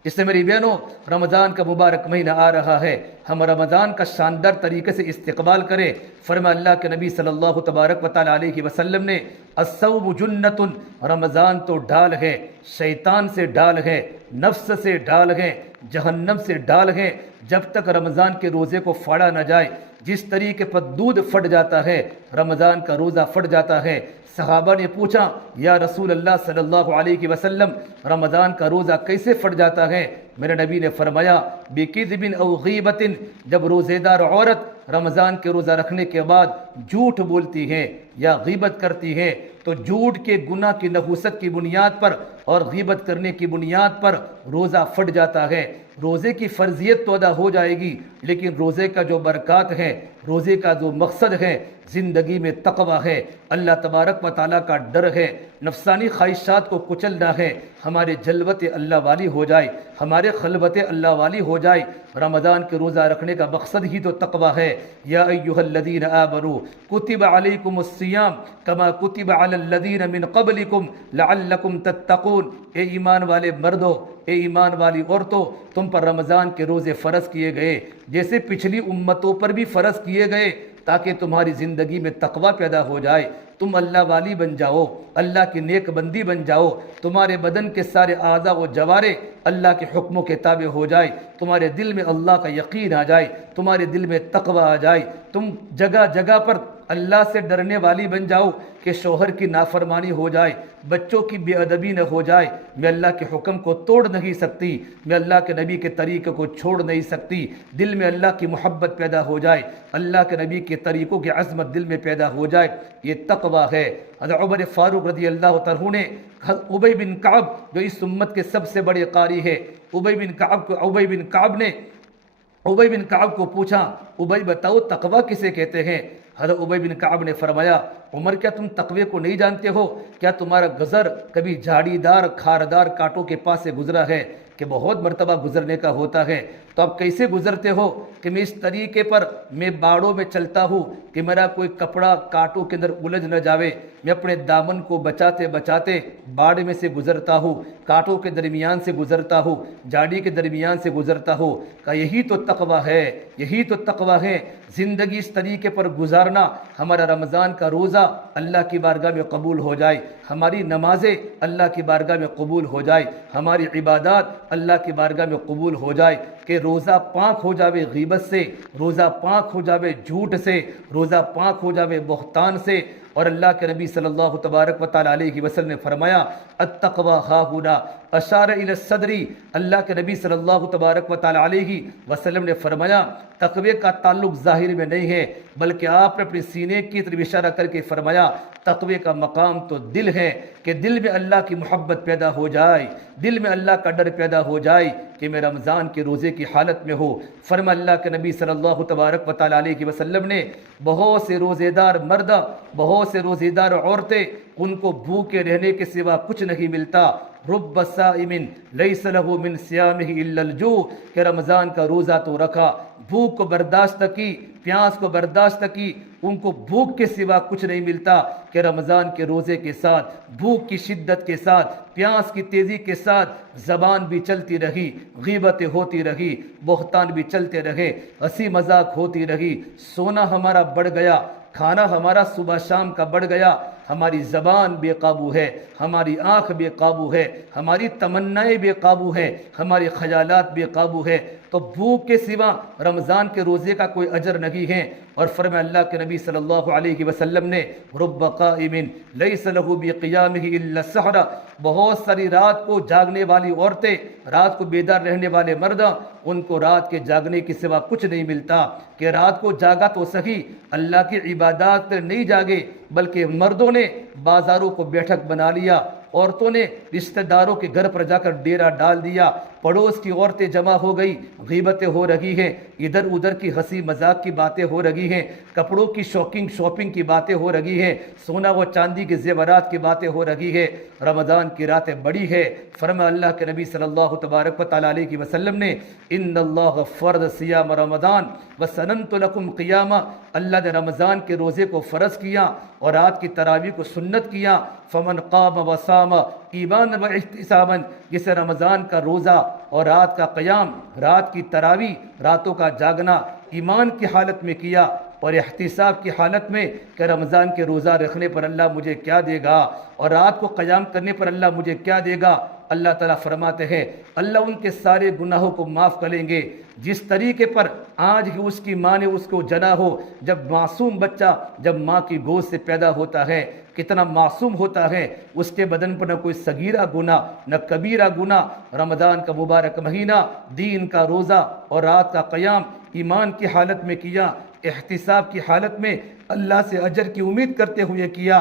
اس سے میری بہنوں رمضان کا مبارک مہینہ آ رہا ہے، ہم رمضان کا شاندار طریقے سے استقبال کریں۔ فرما اللہ کے نبی صلی اللہ تبارک و تعالیٰ علیہ وسلم نے الصوم جنۃ، رمضان تو ڈال ہے، شیطان سے ڈال ہے، نفس سے ڈال ہے، جہنم سے ڈال ہے۔ جب تک رمضان کے روزے کو پھاڑا نہ جائے، جس طریقے پر دودھ پھٹ جاتا ہے رمضان کا روزہ پھٹ جاتا ہے۔ صحابہ نے پوچھا یا رسول اللہ صلی اللہ علیہ وسلم رمضان کا روزہ کیسے پھٹ جاتا ہے؟ میرے نبی نے فرمایا بکذب او غیبت، جب روزے دار عورت رمضان کے روزہ رکھنے کے بعد جھوٹ بولتی ہے یا غیبت کرتی ہے تو جھوٹ کے گناہ کی نحوست کی بنیاد پر اور غیبت کرنے کی بنیاد پر روزہ پھٹ جاتا ہے۔ روزے کی فرضیت تو ادا ہو جائے گی، لیکن روزے کا جو برکات ہے، روزے کا جو مقصد ہے، زندگی میں تقوی ہے، اللہ تبارک و تعالیٰ کا ڈر ہے، نفسانی خواہشات کو کچلنا ہے، ہمارے جلوت اللہ والی ہو جائے، ہمارے خلوت اللہ والی ہو جائے۔ رمضان کے روزہ رکھنے کا مقصد ہی تو تقوی ہے۔ یا ایھا الذین آمنوا کتب علیکم الصیام کما کتب علی الذین من قبلکم لعلکم تتقون، اے ایمان والے مردوں، اے ایمان والی عورتوں، تم پر رمضان کے روزے فرض کیے گئے جیسے پچھلی امتوں پر بھی فرض کیے گئے، تاکہ تمہاری زندگی میں تقوی پیدا ہو جائے، تم اللہ والی بن جاؤ، اللہ کی نیک بندی بن جاؤ، تمہارے بدن کے سارے اعضاء و جوارے اللہ کے حکموں کے تابع ہو جائے، تمہارے دل میں اللہ کا یقین آ جائے، تمہارے دل میں تقوی آ جائے، تم جگہ جگہ پر اللہ سے ڈرنے والی بن جاؤ کہ شوہر کی نافرمانی ہو جائے، بچوں کی بے ادبی نہ ہو جائے، میں اللہ کے حکم کو توڑ نہیں سکتی، میں اللہ کے نبی کے طریقے کو چھوڑ نہیں سکتی، دل میں اللہ کی محبت پیدا ہو جائے، اللہ کے نبی کے طریقوں کی عظمت دل میں پیدا ہو جائے، یہ تقوی ہے۔ حضرت عمر فاروق رضی اللہ عنہ نے ابی بن کعب جو اس امت کے سب سے بڑے قاری ہے، ابی بن کعب کو پوچھا ابی بتاؤ تقوی کسے کہتے ہیں؟ حضرت ابی بن کعب نے فرمایا عمر کیا تم تقوی کو نہیں جانتے ہو؟ کیا تمہارا گزر کبھی جھاڑی دار کھاردار کانٹوں کے پاس سے گزرا ہے؟ کہ بہت مرتبہ گزرنے کا ہوتا ہے۔ تو اب کیسے گزرتے ہو کہ میں اس طریقے پر میں باڑوں میں چلتا ہوں کہ میرا کوئی کپڑا کانٹوں کے اندر الجھ نہ جاوے، میں اپنے دامن کو بچاتے بچاتے باڑ میں سے گزرتا ہوں، کانٹوں کے درمیان سے گزرتا ہوں، جھاڑی کے درمیان سے گزرتا ہوں۔ کہ یہی تو تقوی ہے، یہی تو تقوی ہے، زندگی اس طریقے پر گزارنا۔ ہمارا رمضان کا روزہ اللہ کی بارگاہ میں قبول ہو جائے، ہماری نمازیں اللہ کی بارگاہ میں قبول ہو جائے، ہماری عبادات اللہ کی بارگاہ میں قبول ہو جائے، کہ روزہ پاک ہو جاوے غیبت سے، روزہ پاک ہو جاوے جھوٹ سے، روزہ پاک ہو جاوے بہتان سے۔ اور اللہ کے نبی صلی اللہ تبارک و تعالیٰ علیہ وسلم نے فرمایا التقوی ہاہنا اشار الی الصدر، اللہ کے نبی صلی اللہ تبارک و تعالیٰ علیہ وسلم نے فرمایا تقوی کا تعلق ظاہر میں نہیں ہے، بلکہ آپ نے اپنے سینے کی طرف اشارہ کر کے فرمایا تقوی کا مقام تو دل ہے، کہ دل میں اللہ کی محبت پیدا ہو جائے، دل میں اللہ کا ڈر پیدا ہو جائے کہ میں رمضان کے روزے کی حالت میں ہو۔ فرما اللہ کے نبی صلی اللہ تبارک و تعالیٰ علیہ وسلم نے بہت سے روزے دار مرد، بہت سے روزے دار عورتیں، ان کو بھوکے رہنے کے سوا کچھ نہیں ملتا۔ رب صائم لیس له من صیامہ الا الجوع، کہ رمضان کا روزہ تو رکھا، بھوک کو برداشت کی، پیاس کو برداشت کی، ان کو بھوک کے سوا کچھ نہیں ملتا، کہ رمضان کے روزے کے ساتھ بھوک کی شدت کے ساتھ، پیاس کی تیزی کے ساتھ زبان بھی چلتی رہی، غیبتیں ہوتی رہی، بہتان بھی چلتے رہے، ہنسی مذاق ہوتی رہی، سونا ہمارا بڑھ گیا، کھانا ہمارا صبح شام کا بڑھ گیا، ہماری زبان بے قابو ہے، ہماری آنکھ بے قابو ہے، ہماری تمنائیں بے قابو ہے، ہمارے خیالات بے قابو ہے، تو بھوک کے سوا رمضان کے روزے کا کوئی اجر نہیں ہے۔ اور فرمایا اللہ کے نبی صلی اللہ علیہ وسلم نے رب قائم لیس له بقیامہ الا السحر، بہت ساری رات کو جاگنے والی عورتیں، رات کو بیدار رہنے والے مرد، ان کو رات کے جاگنے کے سوا کچھ نہیں ملتا، کہ رات کو جاگا تو صحیح، اللہ کی عبادات پر نہیں جاگے، بلکہ مردوں نے بازاروں کو بیٹھک بنا لیا، عورتوں نے رشتہ داروں کے گھر پر جا کر ڈیرا ڈال دیا، پڑوس کی عورتیں جمع ہو گئی، غیبتیں ہو رہی ہیں، ادھر ادھر کی ہنسی مذاق کی باتیں ہو رہی ہیں، کپڑوں کی شاپنگ کی باتیں ہو رہی ہیں، سونا و چاندی کے زیورات کی باتیں ہو رہی ہے۔ رمضان کی راتیں بڑی ہے۔ فرمایا اللہ کے نبی صلی اللہ تبارک و تعالیٰ علیہ وسلم نے ان اللہ فرض صیام رمضان وسننت لکم قیامہ، اللہ نے رمضان کے روزے کو فرض کیا اور رات کی تراویح کو سنت کیا۔ فمن قام وصام ایمانا واحتسابا، جسے رمضان کا روزہ اور رات کا قیام، رات کی تراویح، راتوں کا جاگنا ایمان کی حالت میں کیا اور احتساب کی حالت میں کہ رمضان کے روزہ رکھنے پر اللہ مجھے کیا دے گا اور رات کو قیام کرنے پر اللہ مجھے کیا دے گا، اللہ تعالیٰ فرماتے ہیں اللہ ان کے سارے گناہوں کو معاف کریں گے۔ جس طریقے پر آج ہی اس کی ماں نے اس کو جنا ہو، جب معصوم بچہ جب ماں کی گود سے پیدا ہوتا ہے کتنا معصوم ہوتا ہے، اس کے بدن پر نہ کوئی صغیرہ گناہ نہ کبیرہ گناہ۔ رمضان کا مبارک مہینہ، دین کا روزہ اور رات کا قیام ایمان کی حالت میں کیا، احتساب کی حالت میں اللہ سے اجر کی امید کرتے ہوئے کیا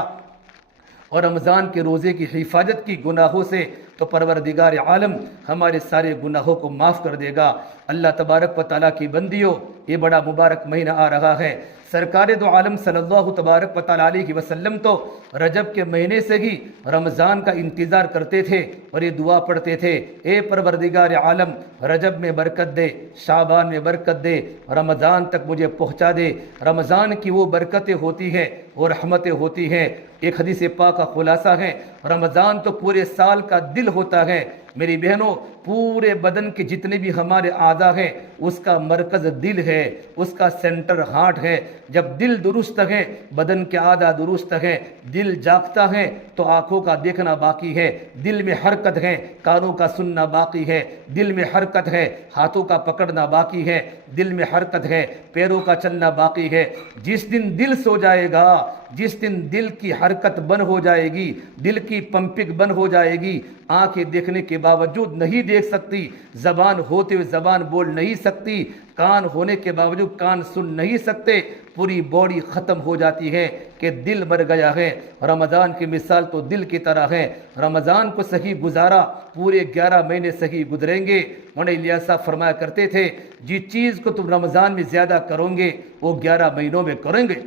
اور رمضان کے روزے کی حفاظت کی گناہوں سے، تو پروردگار عالم ہمارے سارے گناہوں کو معاف کر دے گا۔ اللہ تبارک و تعالیٰ کی بندیوں، یہ بڑا مبارک مہینہ آ رہا ہے۔ سرکار دو عالم صلی اللہ تبارک و تعالیٰ علیہ وسلم تو رجب کے مہینے سے ہی رمضان کا انتظار کرتے تھے اور یہ دعا پڑھتے تھے، اے پروردگار عالم رجب میں برکت دے، شعبان میں برکت دے، رمضان تک مجھے پہنچا دے۔ رمضان کی وہ برکتیں ہوتی ہیں، وہ رحمتیں ہوتی ہیں۔ ایک حدیث پاک کا خلاصہ ہے، رمضان تو پورے سال کا دل ہوتا ہے۔ میری بہنوں، پورے بدن کے جتنے بھی ہمارے اعضاء ہیں اس کا مرکز دل ہے، اس کا سینٹر ہارٹ ہے۔ جب دل درست ہے، بدن کے اعضاء درست ہے، دل جاگتا ہے تو آنکھوں کا دیکھنا باقی ہے، دل میں حرکت ہے، کانوں کا سننا باقی ہے، دل میں حرکت ہے، ہاتھوں کا پکڑنا باقی ہے، دل میں حرکت ہے، پیروں کا چلنا باقی ہے۔ جس دن دل سو جائے گا، جس دن دل کی حرکت بند ہو جائے گی، دل کی پمپنگ بند ہو جائے گی، آنکھیں دیکھنے کے باوجود نہیں دیکھ سکتی، زبان ہوتے ہوئے زبان بول نہیں سکتی، کان ہونے کے باوجود کان سن نہیں سکتے، پوری باڈی ختم ہو جاتی ہے کہ دل مر گیا ہے۔ رمضان کی مثال تو دل کی طرح ہے۔ رمضان کو صحیح گزارا، پورے 11 مہینے صحیح گزریں گے۔ مولانا الیاس صاحب فرمایا کرتے تھے، جس چیز کو تم رمضان میں زیادہ کرو گے وہ 11 مہینوں میں کریں گے۔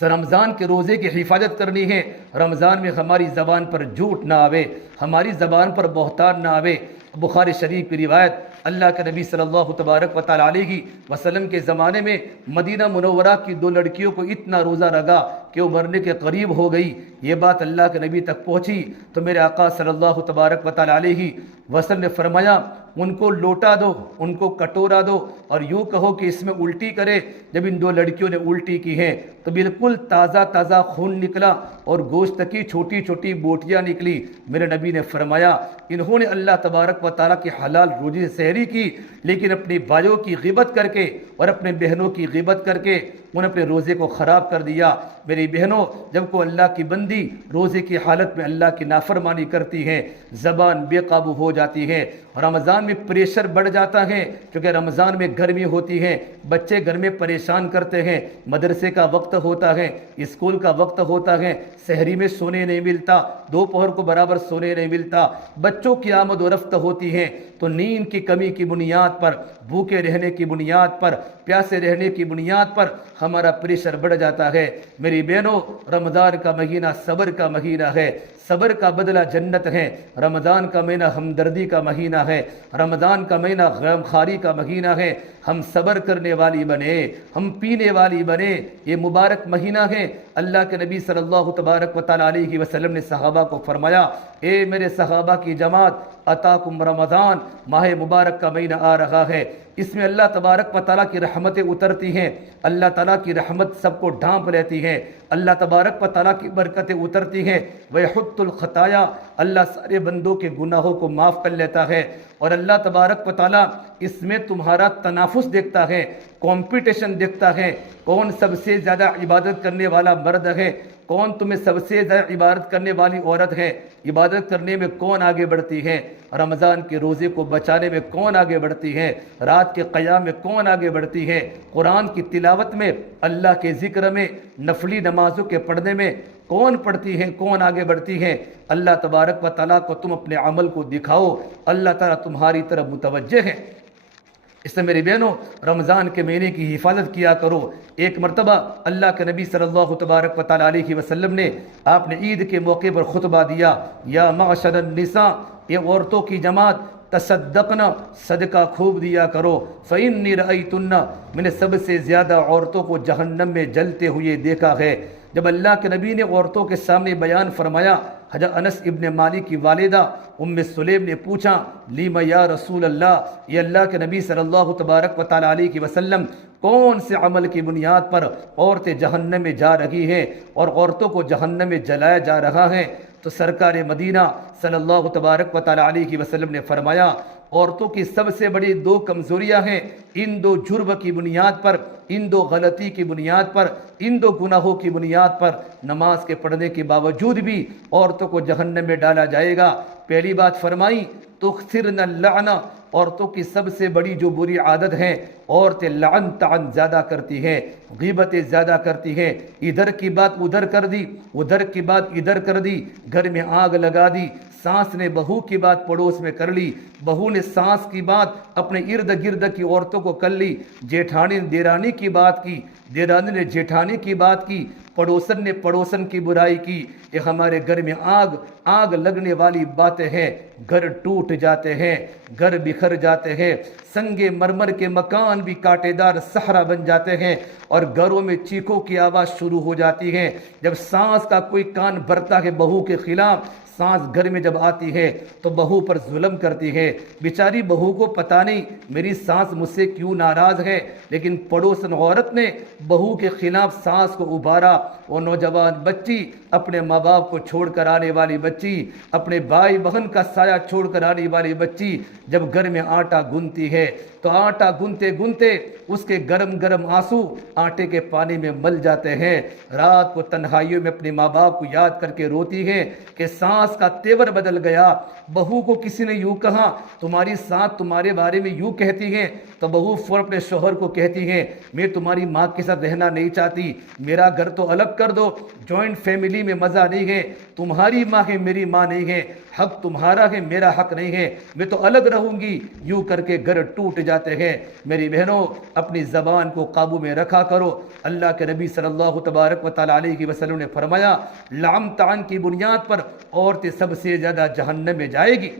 رمضان کے روزے کی حفاظت کرنی ہے، رمضان میں ہماری زبان پر جھوٹ نہ آوے، ہماری زبان پر بہتان نہ آوے۔ بخاری شریف کی روایت، اللہ کے نبی صلی اللہ تبارک و تعالیٰ علیہ وسلم کے زمانے میں مدینہ منورہ کی 2 لڑکیوں کو اتنا روزہ لگا کہ وہ مرنے کے قریب ہو گئی۔ یہ بات اللہ کے نبی تک پہنچی تو میرے آقا صلی اللہ تبارک و تعالیٰ علیہ وسلم نے فرمایا، ان کو لوٹا دو، ان کو کٹورا دو اور یوں کہو کہ اس میں الٹی کرے۔ جب ان 2 لڑکیوں نے الٹی کی ہے تو بالکل تازہ تازہ خون نکلا اور گوشت کی چھوٹی چھوٹی بوٹیاں نکلی۔ میرے نبی نے فرمایا، انہوں نے اللہ تبارک و تعالیٰ کی حلال روزی سے سحری کی، لیکن اپنی بھائیوں کی غیبت کر کے اور اپنے بہنوں کی غیبت کر کے انہوں نے اپنے روزے کو خراب کر دیا۔ میری بہنوں، جب کو اللہ کی بندی روزے کی حالت میں اللہ کی نافرمانی کرتی ہے، زبان بے قابو ہو جاتی ہے، رمضان میں پریشر بڑھ جاتا ہے کیونکہ رمضان میں گرمی ہوتی ہے، بچے گھر میں پریشان کرتے ہیں، مدرسے کا وقت ہوتا ہے، اسکول کا وقت ہوتا ہے، سحری میں سونے نہیں ملتا، دوپہر کو برابر سونے نہیں ملتا، بچوں کی آمد و رفت ہوتی ہے، تو نیند کی کمی کی بنیاد پر، بھوکے رہنے کی بنیاد پر، پیاسے رہنے کی بنیاد پر ہمارا پریشر بڑھ جاتا ہے۔ میری بہنوں، رمضان کا مہینہ صبر کا مہینہ ہے، صبر کا بدلہ جنت ہے۔ رمضان کا مہینہ ہمدردی کا مہینہ ہے، رمضان کا مہینہ غم خواری کا مہینہ ہے۔ ہم صبر کرنے والی بنے، ہم پینے والی بنے، یہ مبارک مہینہ ہے۔ اللہ کے نبی صلی اللہ تبارک و تعالیٰ علیہ وسلم نے صحابہ کو فرمایا، اے میرے صحابہ کی جماعت، اتاکم رمضان، ماہ مبارک کا مہینہ آ رہا ہے، اس میں اللہ تبارک و تعالیٰ کی رحمتیں اترتی ہیں، اللہ تعالیٰ کی رحمت سب کو ڈھانپ لیتی ہے، اللہ تبارک و تعالیٰ کی برکتیں اترتی ہیں۔ وَيَحُطُّ الْخَطَايَا، اللہ سارے بندوں کے گناہوں کو معاف کر لیتا ہے، اور اللہ تبارک و تعالیٰ اس میں تمہارا تنافس دیکھتا ہے، کمپٹیشن دیکھتا ہے، کون سب سے زیادہ عبادت کرنے والا مرد ہے، کون تمہیں سب سے زیادہ عبادت کرنے والی عورت ہے، عبادت کرنے میں کون آگے بڑھتی ہے، رمضان کے روزے کو بچانے میں کون آگے بڑھتی ہے، رات کے قیام میں کون آگے بڑھتی ہے، قرآن کی تلاوت میں، اللہ کے ذکر میں، نفلی نمازوں کے پڑھنے میں کون پڑھتی ہے، کون آگے بڑھتی ہے۔ اللہ تبارک و تعالیٰ کو تم اپنے عمل کو دکھاؤ، اللہ تعالیٰ تمہاری طرف متوجہ ہے۔ اس سے میری بہنوں، رمضان کے مہینے کی حفاظت کیا کرو۔ ایک مرتبہ اللہ کے نبی صلی اللہ تبارک و تعالیٰ علیہ وسلم نے، آپ نے عید کے موقع پر خطبہ دیا، یا معشر النساء، یہ عورتوں کی جماعت، تصدقنا، صدقہ خوب دیا کرو، فإنی رأیتن، میں نے سب سے زیادہ عورتوں کو جہنم میں جلتے ہوئے دیکھا ہے۔ جب اللہ کے نبی نے عورتوں کے سامنے بیان فرمایا، حضرت انس ابن مالک کی والدہ ام سلیم نے پوچھا لیم یا رسول اللہ، یہ اللہ کے نبی صلی اللہ تبارک و تعالیٰ علیہ وسلم کون سے عمل کی بنیاد پر عورتیں جہنم میں جا رہی ہیں اور عورتوں کو جہنم میں جلایا جا رہا ہے؟ تو سرکار مدینہ صلی اللہ تبارک و تعالیٰ علیہ وسلم نے فرمایا عورتوں کی سب سے بڑی دو کمزوریاں ہیں، ان دو جرم کی بنیاد پر، ان دو غلطی کی بنیاد پر، ان دو گناہوں کی بنیاد پر نماز کے پڑھنے کے باوجود بھی عورتوں کو جہنم میں ڈالا جائے گا۔ پہلی بات فرمائی تکثرن اللعن، عورتوں کی سب سے بڑی جو بری عادت ہے، عورتیں لعن طعن زیادہ کرتی ہیں، غیبتیں زیادہ کرتی ہیں، ادھر کی بات ادھر کر دی، ادھر کی بات ادھر کر دی، گھر میں آگ لگا دی، ساس نے بہو کی بات پڑوس میں کر لی، بہو نے ساس کی بات اپنے ارد گرد کی عورتوں کو کر لی، جیٹھانی نے دیرانی کی بات کی، دیرانی نے جیٹھانی کی بات کی، پڑوسن نے پڑوسن کی برائی کی۔ یہ ہمارے گھر میں آگ لگنے والی باتیں ہیں، گھر ٹوٹ جاتے ہیں، گھر بکھر جاتے ہیں، سنگ مرمر کے مکان بھی کانٹے دار صحرا بن جاتے ہیں، اور گھروں میں چیخوں کی آواز شروع ہو جاتی ہے۔ جب سانس کا کوئی کان بھرتا ہے بہو کے خلاف، سانس گھر میں جب آتی ہے تو بہو پر ظلم کرتی ہے، بیچاری بہو کو پتہ نہیں میری سانس مجھ سے کیوں ناراض ہے، لیکن پڑوسن عورت نے بہو کے خلاف سانس کو ابھارا۔ وہ نوجوان بچی، اپنے ماں باپ کو چھوڑ کر آنے والی بچی، اپنے بھائی بہن کا سایہ چھوڑ کر آنے والی بچی جب گھر میں آٹا گنتی ہے تو آٹا گنتے گنتے اس کے گرم گرم آنسو آٹے کے پانی میں مل جاتے ہیں، رات کو تنہائیوں میں اپنے ماں باپ کو یاد کر کے روتی ہے کہ سانس کا تیور بدل گیا۔ بہو کو کسی نے یوں کہا تمہاری سانس تمہارے بارے میں یوں کہتی ہے، تو بہو فوراً اپنے شوہر کو کہتی ہے میں تمہاری ماں کے ساتھ رہنا نہیں چاہتی، میرا گھر تو الگ کر دو، جوائنٹ فیملی میں مزہ نہیں ہے، تمہاری ماں ہے میری ماں نہیں ہے، حق تمہارا ہے میرا حق نہیں ہے، میں تو الگ رہوں گی۔ یوں کر کے گھر ٹوٹ جاتے ہیں۔ میری بہنوں، اپنی زبان کو قابو میں رکھا کرو۔ اللہ کے نبی صلی اللہ تبارک و تعالیٰ علیہ وسلم نے فرمایا لعن طعن کی بنیاد پر عورتیں سب سے زیادہ جہنم میں جائے گی۔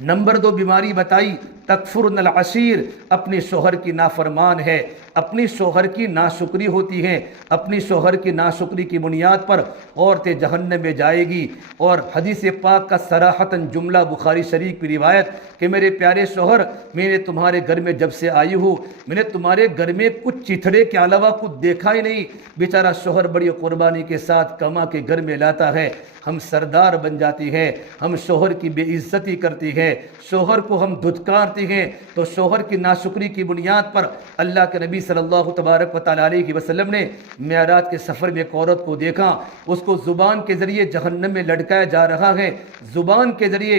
نمبر 2 بیماری بتائی تکفرن العشیر، اپنے شوہر کی نافرمان ہے، اپنی شوہر کی ناشکری ہوتی ہے، اپنی شوہر کی ناشکری کی بنیاد پر عورتیں جہنم میں جائے گی۔ اور حدیث پاک کا صراحتاً جملہ بخاری شریف کی روایت کہ میرے پیارے شوہر، میں نے تمہارے گھر میں جب سے آئی ہوں میں نے تمہارے گھر میں کچھ چتھڑے کے علاوہ کچھ دیکھا ہی نہیں۔ بیچارہ شوہر بڑی قربانی کے ساتھ کما کے گھر میں لاتا ہے، ہم سردار بن جاتی ہیں، ہم شوہر کی بے عزتی کرتی ہیں، شوہر کو ہم دھتکارتی ہیں۔ تو شوہر کی ناشکری کی بنیاد پر اللہ کے نبی صلی اللہ تبارک و تعالیٰ علیہ وسلم نے معراج کے سفر میں ایک عورت کو دیکھا، اس کو زبان کے ذریعے جہنم میں لٹکایا جا رہا ہے۔ زبان کے ذریعے،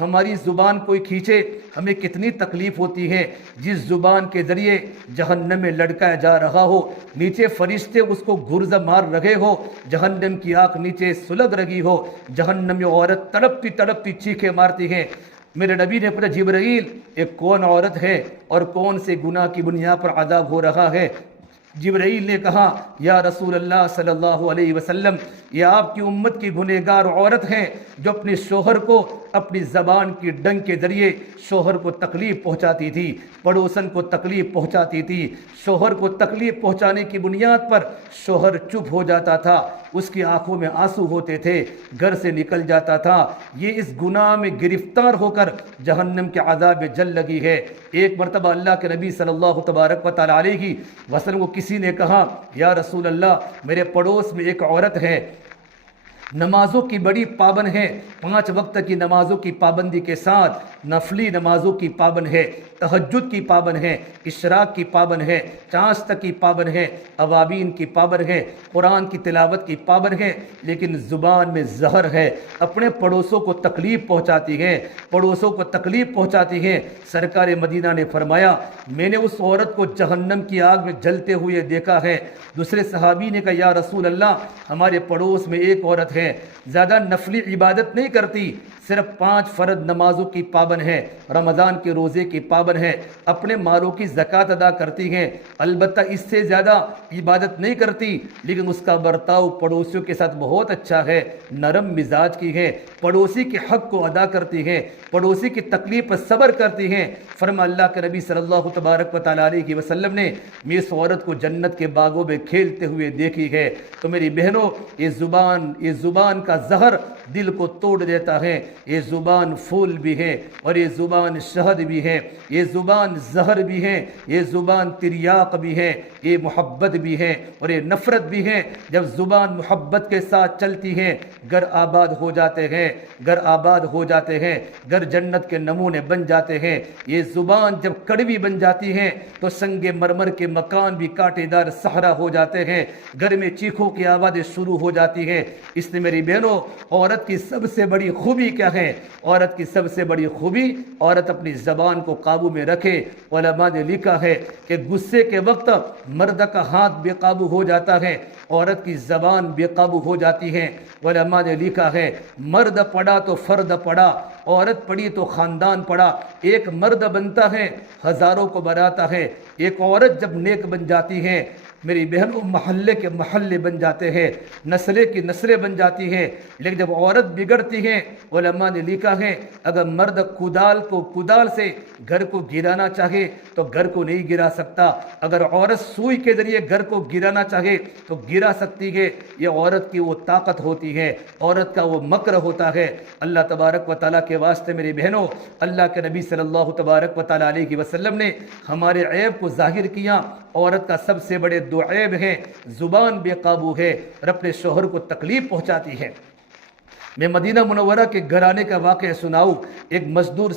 ہماری زبان کوئی کھینچے ہمیں کتنی تکلیف ہوتی ہے، جس زبان کے ذریعے جہنم میں لٹکایا جا رہا ہو، نیچے فرشتے اس کو گرز مار رہے ہو، جہنم کی آنکھ نیچے سلگ رہی ہو، جہنم میں عورت تڑپتی تڑپتی چیخیں مارتی ہے۔ میرے نبی نے پوچھا جبرائیل ایک کون عورت ہے اور کون سے گناہ کی بنیاد پر عذاب ہو رہا ہے؟ جبرائیل نے کہا یا رسول اللہ صلی اللہ علیہ وسلم، یہ آپ کی امت کی گنہگار عورت ہے جو اپنے شوہر کو اپنی زبان کی ڈنگ کے ذریعے شوہر کو تکلیف پہنچاتی تھی، پڑوسن کو تکلیف پہنچاتی تھی۔ شوہر کو تکلیف پہنچانے کی بنیاد پر شوہر چپ ہو جاتا تھا، اس کی آنکھوں میں آنسو ہوتے تھے، گھر سے نکل جاتا تھا۔ یہ اس گناہ میں گرفتار ہو کر جہنم کے عذاب میں جل لگی ہے۔ ایک مرتبہ اللہ کے نبی صلی اللہ تبارک و تعالیٰ علیہ وسلم کو کسی نے کہا یا رسول اللہ، میرے پڑوس میں ایک عورت ہے، نمازوں کی بڑی پابند ہے، 5 وقت کی نمازوں کی پابندی کے ساتھ نفلی نمازوں کی پابند ہے، تہجد کی پابند ہے، اشراق کی پابند ہے، چاش تک کی پابند ہے، اوابین کی پابند ہے، قرآن کی تلاوت کی پابند ہے، لیکن زبان میں زہر ہے، اپنے پڑوسوں کو تکلیف پہنچاتی ہے، پڑوسوں کو تکلیف پہنچاتی ہے۔ سرکار مدینہ نے فرمایا میں نے اس عورت کو جہنم کی آگ میں جلتے ہوئے دیکھا ہے۔ دوسرے صحابی نے کہا یا رسول اللہ، ہمارے پڑوس میں ایک عورت ہے، زیادہ نفلی عبادت نہیں کرتی، صرف 5 فرض نمازوں کی پابند ہیں، رمضان کے روزے کی پابند ہیں، اپنے مالوں کی زکوٰۃ ادا کرتی ہیں، البتہ اس سے زیادہ عبادت نہیں کرتی، لیکن اس کا برتاؤ پڑوسیوں کے ساتھ بہت اچھا ہے، نرم مزاج کی ہے، پڑوسی کے حق کو ادا کرتی ہیں، پڑوسی کی تکلیف پر صبر کرتی ہیں۔ فرما اللہ کے نبی صلی اللہ تبارک و تعالیٰ علیہ وسلم نے میں اس عورت کو جنت کے باغوں میں کھیلتے ہوئے دیکھی ہے۔ تو میری بہنوں، یہ زبان کا زہر دل کو توڑ دیتا ہے، یہ زبان پھول بھی ہے اور یہ زبان شہد بھی ہے، یہ زبان زہر بھی ہے، یہ زبان تریاق بھی ہے، یہ محبت بھی ہے اور یہ نفرت بھی ہے۔ جب زبان محبت کے ساتھ چلتی ہے، گھر آباد ہو جاتے ہیں، گھر آباد ہو جاتے ہیں، گھر جنت کے نمونے بن جاتے ہیں۔ یہ زبان جب کڑوی بن جاتی ہے تو سنگ مرمر کے مکان بھی کانٹے دار صحرا ہو جاتے ہیں، گھر میں چیخوں کی آوازیں شروع ہو جاتی ہیں۔ اس نے میری بہنوں، عورت کی سب سے بڑی خوبی کیا ہے؟ عورت کی سب سے بڑی خوبی، عورت اپنی زبان کو قابو میں رکھے۔ علماء نے لکھا ہے کہ غصے کے وقت مرد کا ہاتھ بے قابو ہو جاتا ہے، عورت کی زبان بے قابو ہو جاتی ہے۔ علماء نے لکھا ہے مرد پڑا تو فرد پڑا، عورت پڑی تو خاندان پڑا۔ ایک مرد بنتا ہے ہزاروں کو بناتا ہے، ایک عورت جب نیک بن جاتی ہے میری بہنوں محلے کے محلے بن جاتے ہیں، نسلیں کی نسلیں بن جاتی ہیں۔ لیکن جب عورت بگڑتی ہے، علماء نے لکھا ہے اگر مرد کدال سے گھر کو گرانا چاہے تو گھر کو نہیں گرا سکتا، اگر عورت سوئی کے ذریعے گھر کو گرانا چاہے تو گرا سکتی ہے۔ یہ عورت کی وہ طاقت ہوتی ہے، عورت کا وہ مکر ہوتا ہے۔ اللہ تبارک و تعالیٰ کے واسطے میری بہنوں، اللہ کے نبی صلی اللہ تبارک و تعالیٰ علیہ وسلم نے ہمارے عیب کو ظاہر کیا۔ عورت کا سب سے بڑے دو عیب ہیں، زبان بے قابو ہے اور اپنے شوہر کو تکلیف پہنچاتی ہے۔ میں مدینہ منورہ کے گھرانے کا واقعہ سناؤں۔ ایک مزدور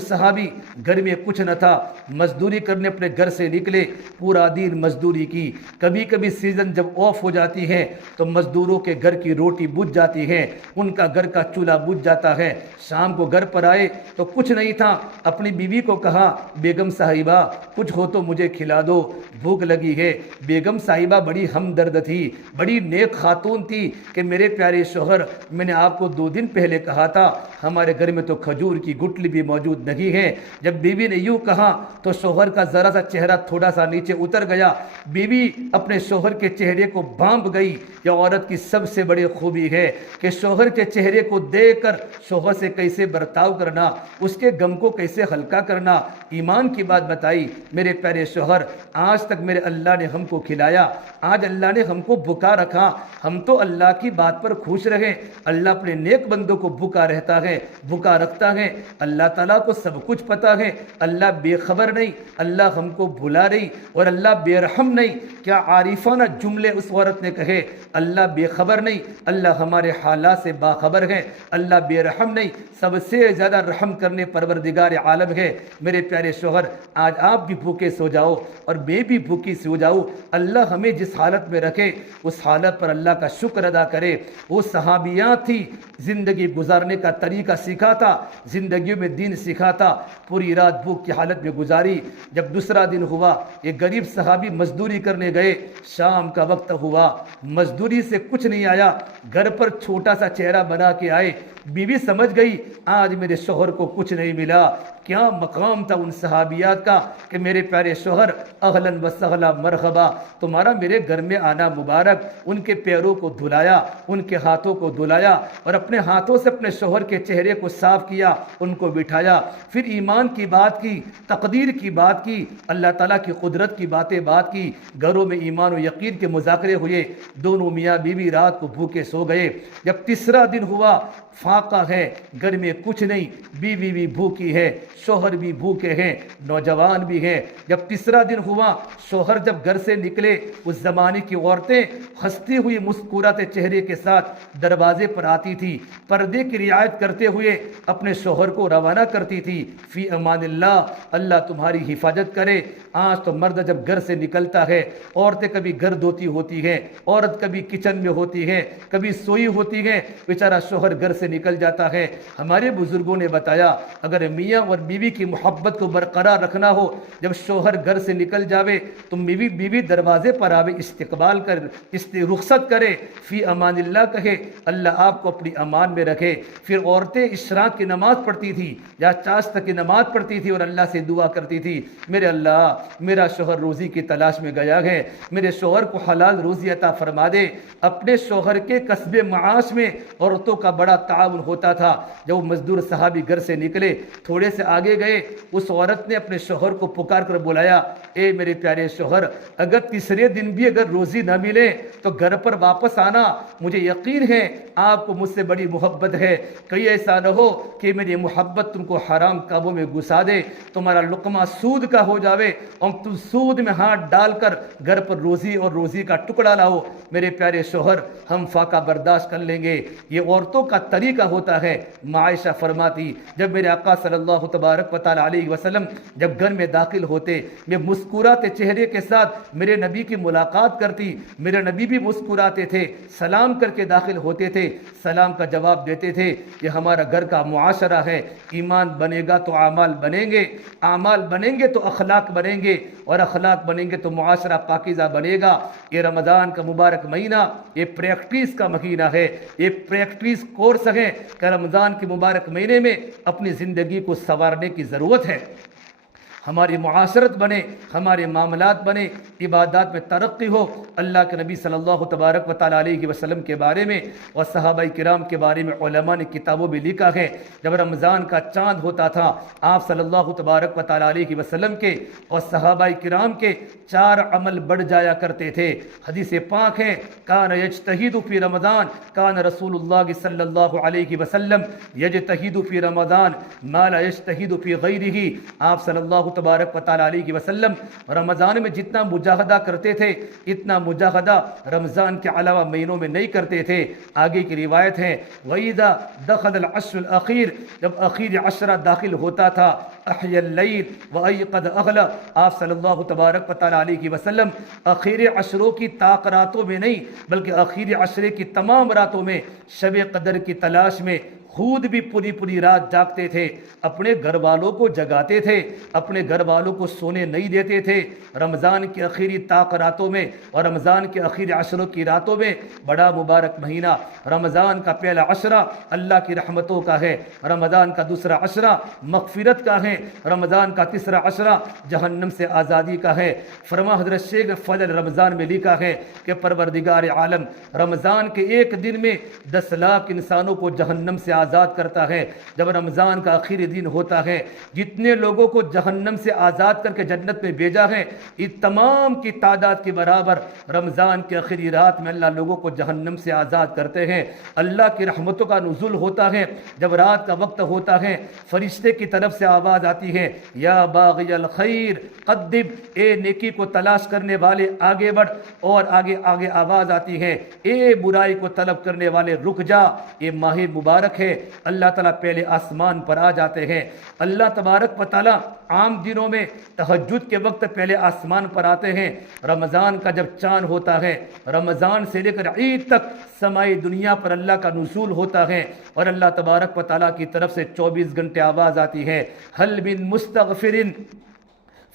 صحابی گھر میں کچھ نہ تھا، مزدوری کرنے اپنے گھر سے نکلے، پورا دن مزدوری کی۔ کبھی کبھی سیزن جب آف ہو جاتی ہے تو مزدوروں کے گھر کی روٹی بجھ جاتی ہے، ان کا گھر کا چولہا بجھ جاتا ہے۔ شام کو گھر پر آئے تو کچھ نہیں تھا، اپنی بیوی کو کہا بیگم صاحبہ کچھ ہو تو مجھے کھلا دو، بھوک لگی ہے۔ بیگم صاحبہ بڑی ہمدرد تھی، بڑی نیک خاتون تھی کہ میرے پیارے شوہر، میں نے آپ کو 2 دن پہلے کہا تھا ہمارے گھر میں تو کھجور کی گٹلی بھی موجود نہیں ہے۔ جب بیوی نے یوں کہا تو شوہر کا ذرا سا چہرہ تھوڑا سا نیچے اتر گیا، بیوی اپنے شوہر کے چہرے کو بھانپ گئی۔ یہ عورت کی سب سے بڑی خوبی ہے کہ شوہر کے چہرے کو دیکھ کر شوہر سے کیسے برتاؤ کرنا، اس کے غم کو کیسے ہلکا کرنا۔ ایمان کی بات بتائی میرے پیارے شوہر، آج تک میرے اللہ نے ہم کو کھلایا، آج اللہ نے ہم کو بھوکا رکھا، ہم تو اللہ کی بات پر خوش رہے۔ اللہ اپنے نیک بندوں کو بھوکا رہتا ہے، بھوکا رکھتا ہے۔ اللہ تعالیٰ کو سب کچھ پتا ہے، اللہ بے خبر نہیں، اللہ ہم کو بھلا نہیں اور اللہ بے رحم نہیں۔ کیا عارفانہ جملے اس عورت نے کہے، اللہ بے خبر نہیں، اللہ ہمارے حالات سے باخبر ہے، اللہ بے رحم نہیں، سب سے زیادہ رحم کرنے پروردگار عالم ہے۔ میرے پیارے شوہر، آج آپ بھی بھوکے سو جاؤ اور میں بھی بھوکی سو جاؤ، اللہ ہمیں جس حالت میں رکھے اس حالت پر اللہ کا شکر ادا کرے۔ وہ صحابیات تھی، زندگی گزارنے کا طریقہ سیکھا تھا، زندگیوں میں دین سیکھا تھا، پوری رات بھوک کی حالت میں گزاری۔ جب دوسرا دن ہوا، ایک غریب صحابی مزدوری کرنے گئے، شام کا وقت ہوا، مزدوری سے کچھ نہیں آیا، گھر پر چھوٹا سا چہرہ بنا کے آئے۔ بیوی سمجھ گئی آج میرے شوہر کو کچھ نہیں ملا۔ کیا مقام تھا ان صحابیات کا کہ میرے پیارے شوہر اہلاً و سہلا مرحبا، تمہارا میرے گھر میں آنا مبارک۔ ان کے پیروں کو دھلایا، ان کے ہاتھوں کو دھلایا اور اپنے ہاتھوں سے اپنے شوہر کے چہرے کو صاف کیا، ان کو بٹھایا، پھر ایمان کی بات کی، تقدیر کی بات کی، اللہ تعالیٰ کی قدرت کی بات کی۔ گھروں میں ایمان و یقین کے مذاکرے ہوئے، دونوں میاں بیوی رات کو بھوکے سو گئے۔ جب تیسرا دن ہوا، فاقہ ہے، گھر میں کچھ نہیں، بیوی بھی بھوکی ہے، شوہر بھی بھوکے ہیں، نوجوان بھی ہیں۔ جب تیسرا دن ہوا، شوہر جب گھر سے نکلے، اس زمانے کی عورتیں ہنستی ہوئی مسکراتے چہرے کے ساتھ دروازے پر آتی تھی، پردے کی رعایت کرتے ہوئے اپنے شوہر کو روانہ کرتی تھی، فی امان اللہ، اللہ تمہاری حفاظت کرے۔ آج تو مرد جب گھر سے نکلتا ہے، عورتیں کبھی گھر دھوتی ہوتی ہیں، عورت کبھی کچن میں ہوتی ہے، کبھی سوئی ہوتی ہے، بیچارہ شوہر گھر سے نکل جاتا ہے۔ ہمارے بزرگوں نے بتایا اگر میاں اور بیوی کی محبت کو برقرار رکھنا ہو، جب شوہر گھر سے نکل جاوے تو بیوی دروازے پر آوے، استقبال کر رخصت کرے، فی امان اللہ کہے، اللہ آپ کو اپنی امان میں رکھے۔ پھر عورتیں اشراق کی نماز پڑھتی تھی یا چاشت کی نماز پڑھتی تھی اور اللہ سے دعا کرتی تھی، میرے اللہ میرا شوہر روزی کی تلاش میں گیا ہے، میرے شوہر کو حلال روزی عطا فرما دے۔ اپنے شوہر کے کسب معاش میں عورتوں کا بڑا تعاون ہوتا تھا۔ جب وہ مزدور صحابی گھر سے نکلے، تھوڑے سے آگے گئے، اس عورت نے اپنے شوہر کو پکار کر بلایا، اے میرے پیارے شوہر، اگر تیسرے دن بھی اگر روزی نہ ملے تو گھر پر واپس آنا، مجھے یقین ہے آپ کو مجھ سے بڑی محبت ہے، کہیں ایسا نہ ہو کہ میری محبت تم کو حرام کاموں میں گھسا دے، تمہارا لقمہ سود کا ہو جاوے اور تم سود میں ہاتھ ڈال کر گھر پر روزی اور روزی کا ٹکڑا لاؤ۔ میرے پیارے شوہر، ہم فاقہ برداشت کر لیں گے، یہ عورتوں کا طریقہ ہوتا ہے۔ عائشہ فرماتی، جب میرے آقا صلی اللہ تبارک و تعالی علیہ وسلم جب گھر میں داخل ہوتے، میں مسکراتے چہرے کے ساتھ میرے نبی کی ملاقات کرتی، میرے نبی بھی مسکراتے تھے، سلام کر کے داخل ہوتے تھے، سلام کا جواب دیتے تھے کہ ہمارا گھر کا معاشرہ ہے، ایمان بنے گا تو اعمال بنیں گے، اعمال بنیں گے تو اخلاق بنیں گے، اور اخلاق بنیں گے تو معاشرہ پاکیزہ بنے گا۔ یہ رمضان کا مبارک مہینہ یہ پریکٹس کا مہینہ ہے، یہ پریکٹس کورس ہے کہ رمضان کے مبارک مہینے میں اپنی زندگی کو سنوارنے کی ضرورت ہے، ہماری معاشرت بنے، ہمارے معاملات بنے، عبادات میں ترقی ہو۔ اللہ کے نبی صلی اللہ تبارک و تعالی علیہ وسلم کے بارے میں اور صحابہ کرام کے بارے میں علماء نے کتابوں میں لکھا ہے، جب رمضان کا چاند ہوتا تھا، آپ صلی اللہ تبارک و تعالی علیہ وسلم کے اور صحابہ کرام کے 4 عمل بڑھ جایا کرتے تھے۔ حدیث پاک ہے، کان یجتہد فی رمضان، کان رسول اللہ صلی اللہ علیہ وسلم یجتہد فی رمضان ما لا یجتہد فی غیرہ۔ آپ صلی اللہ تبارک و تعالی علیہ وسلم رمضان میں جتنا مجاہدہ کرتے تھے، اتنا مجاہدہ رمضان کے علاوہ مہینوں میں نہیں کرتے تھے۔ آگے کی روایت ہے، وَإِذَا دَخَلَ الْعَشْرُ الْأَخِيرُ، جب اخیر عشرہ داخل ہوتا تھا، احیا اللیل وَأَيْقَظَ أَهْلَهُ، آپ صلی اللہ تبارک و تعالی علیہ وسلم اخیر عشروں کی طاق راتوں میں نہیں بلکہ اخیر عشرے کی تمام راتوں میں شب قدر کی تلاش میں خود بھی پوری رات جاگتے تھے، اپنے گھر والوں کو جگاتے تھے، اپنے گھر والوں کو سونے نہیں دیتے تھے۔ رمضان کی آخری طاق راتوں میں اور رمضان کے آخری عشروں کی راتوں میں، بڑا مبارک مہینہ رمضان کا پہلا عشرہ اللہ کی رحمتوں کا ہے، رمضان کا دوسرا عشرہ مغفرت کا ہے، رمضان کا تیسرا عشرہ جہنم سے آزادی کا ہے۔ فرما حضرت شیخ فضل رمضان میں لکھا ہے کہ پروردگار عالم رمضان کے ایک دن میں 10 لاکھ انسانوں کو جہنم سے آزاد کرتا ہے۔ جب رمضان کا آخری دن ہوتا ہے، جتنے لوگوں کو جہنم سے آزاد کر کے جنت میں بھیجا ہے، یہ تمام کی تعداد کے برابر رمضان کی آخری رات میں اللہ لوگوں کو جہنم سے آزاد کرتے ہیں۔ اللہ کی رحمتوں کا نزول ہوتا ہے، جب رات کا وقت ہوتا ہے، فرشتے کی طرف سے آواز آتی ہے، یا باغی الخیر قدم، اے نیکی کو تلاش کرنے والے آگے بڑھ، اور آگے آواز آتی ہے، اے برائی کو طلب کرنے والے رک جا۔ یہ ماہ مبارک ہے، اللہ تعالیٰ پہلے آسمان پر آ جاتے ہیں۔ اللہ تبارک و تعالیٰ عام دنوں میں تہجد کے وقت پہلے آسمان پر آتے ہیں۔ رمضان کا جب چاند ہوتا ہے، رمضان سے لے کر عید تک سمائی دنیا پر اللہ کا نزول ہوتا ہے، اور اللہ تبارک و تعالیٰ کی طرف سے 24 گھنٹے آواز آتی ہے، حل من مستغفر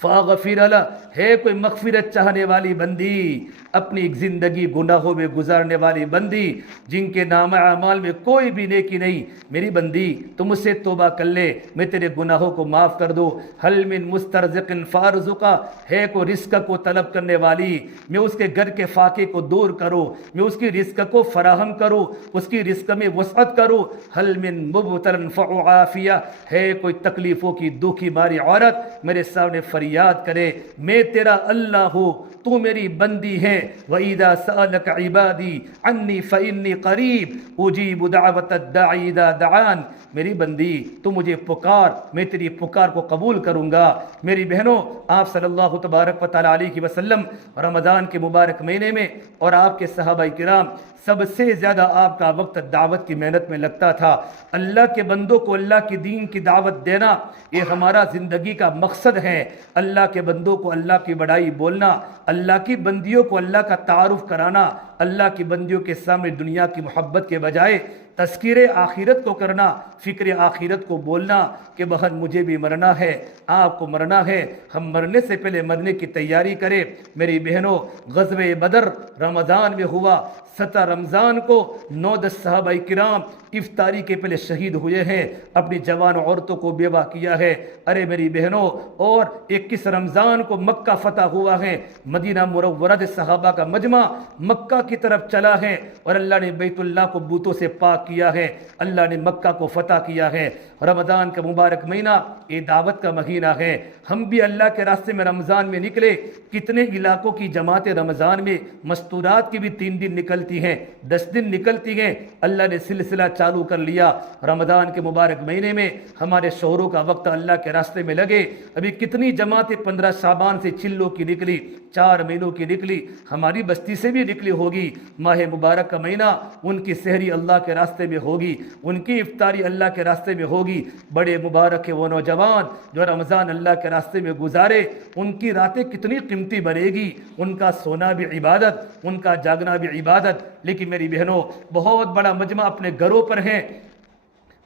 فاغفر له، ہے کوئی مغفرت چاہنے والی بندی، اپنی ایک زندگی گناہوں میں گزارنے والی بندی جن کے نام اعمال میں کوئی بھی نیکی نہیں، میری بندی تم اس سے توبہ کر لے، میں تیرے گناہوں کو معاف کر دوں۔ حل من مسترزق فارزقہ، ہے کوئی رزق کو طلب کرنے والی، میں اس کے گھر کے فاقے کو دور کروں، میں اس کی رزق کو فراہم کروں، اس کی رزق میں وسعت کروں۔ حل من مبتلا فعافیہ، ہے کوئی تکلیفوں کی دکھی ماری عورت میرے سامنے فریاد کرے، میں تیرا اللہ ہوں، تو میری بندی ہے۔ وَإِذَا سَأَلَكَ عِبَادِي عَنِّي فَإِنِّي قَرِيبٌ أُجِيبُ دَعْوَةَ الدَّاعِ إِذَا دَعَانِ، میری بندی تو مجھے پکار، میں تیری پکار کو قبول کروں گا۔ میری بہنوں، آپ صلی اللہ تبارک و تعالی علیہ وسلم رمضان کے مبارک مہینے میں اور آپ کے صحابہ کرام سب سے زیادہ آپ کا وقت دعوت کی محنت میں لگتا تھا۔ اللہ کے بندوں کو اللہ کی دین کی دعوت دینا یہ ہمارا زندگی کا مقصد ہے۔ اللہ کے بندوں کو اللہ کی بڑائی بولنا، اللہ کی بندیوں کو اللہ کا تعارف کرانا، اللہ کی بندیوں کے سامنے دنیا کی محبت کے بجائے تذکیر آخرت کو کرنا، فکر آخرت کو بولنا کہ بہن مجھے بھی مرنا ہے، آپ کو مرنا ہے، ہم مرنے سے پہلے مرنے کی تیاری کریں۔ میری بہنوں، غزوہ بدر رمضان میں ہوا، 17 رمضان کو 9-10 صحابہ کرام افطاری کے پہلے شہید ہوئے ہیں، اپنی جوان عورتوں کو بیوہ کیا ہے۔ ارے میری بہنوں، اور 21 رمضان کو مکہ فتح ہوا ہے، مدینہ منورہ سے صحابہ کا مجمع مکہ کی طرف چلا ہے، اور اللہ نے بیت اللہ کو بتوں سے پاک کیا ہے، اللہ نے مکہ کو فتح کیا ہے۔ رمضان کا مبارک مہینہ یہ دعوت کا مہینہ ہے، ہم بھی اللہ کے راستے میں رمضان میں نکلے۔ کتنے علاقوں کی جماعتیں رمضان میں مستورات کی بھی 3 دن نکلتی ہیں، 10 دن نکلتی ہیں۔ اللہ نے سلسلہ چالو کر لیا۔ رمضان کے مبارک مہینے میں ہمارے شوہروں کا وقت اللہ کے راستے میں لگے۔ ابھی کتنی جماعتیں 15 شعبان سے چلوں کی نکلی، 4 مہینوں کی نکلی، ہماری بستی سے بھی نکلی ہوگی۔ ماہ مبارک کا مہینہ ان کی سحری اللہ کے راستے میں ہوگی، ان کی افطاری اللہ کے راستے میں ہوگی۔ بڑے مبارک ہے وہ نوجوان جو رمضان اللہ کے راستے میں گزارے، ان کی راتیں کتنی قیمتی بنے گی، ان کا سونا بھی عبادت، ان کا جاگنا بھی عبادت۔ لیکن میری بہنوں، بہت بڑا مجمع اپنے گھروں پر ہے،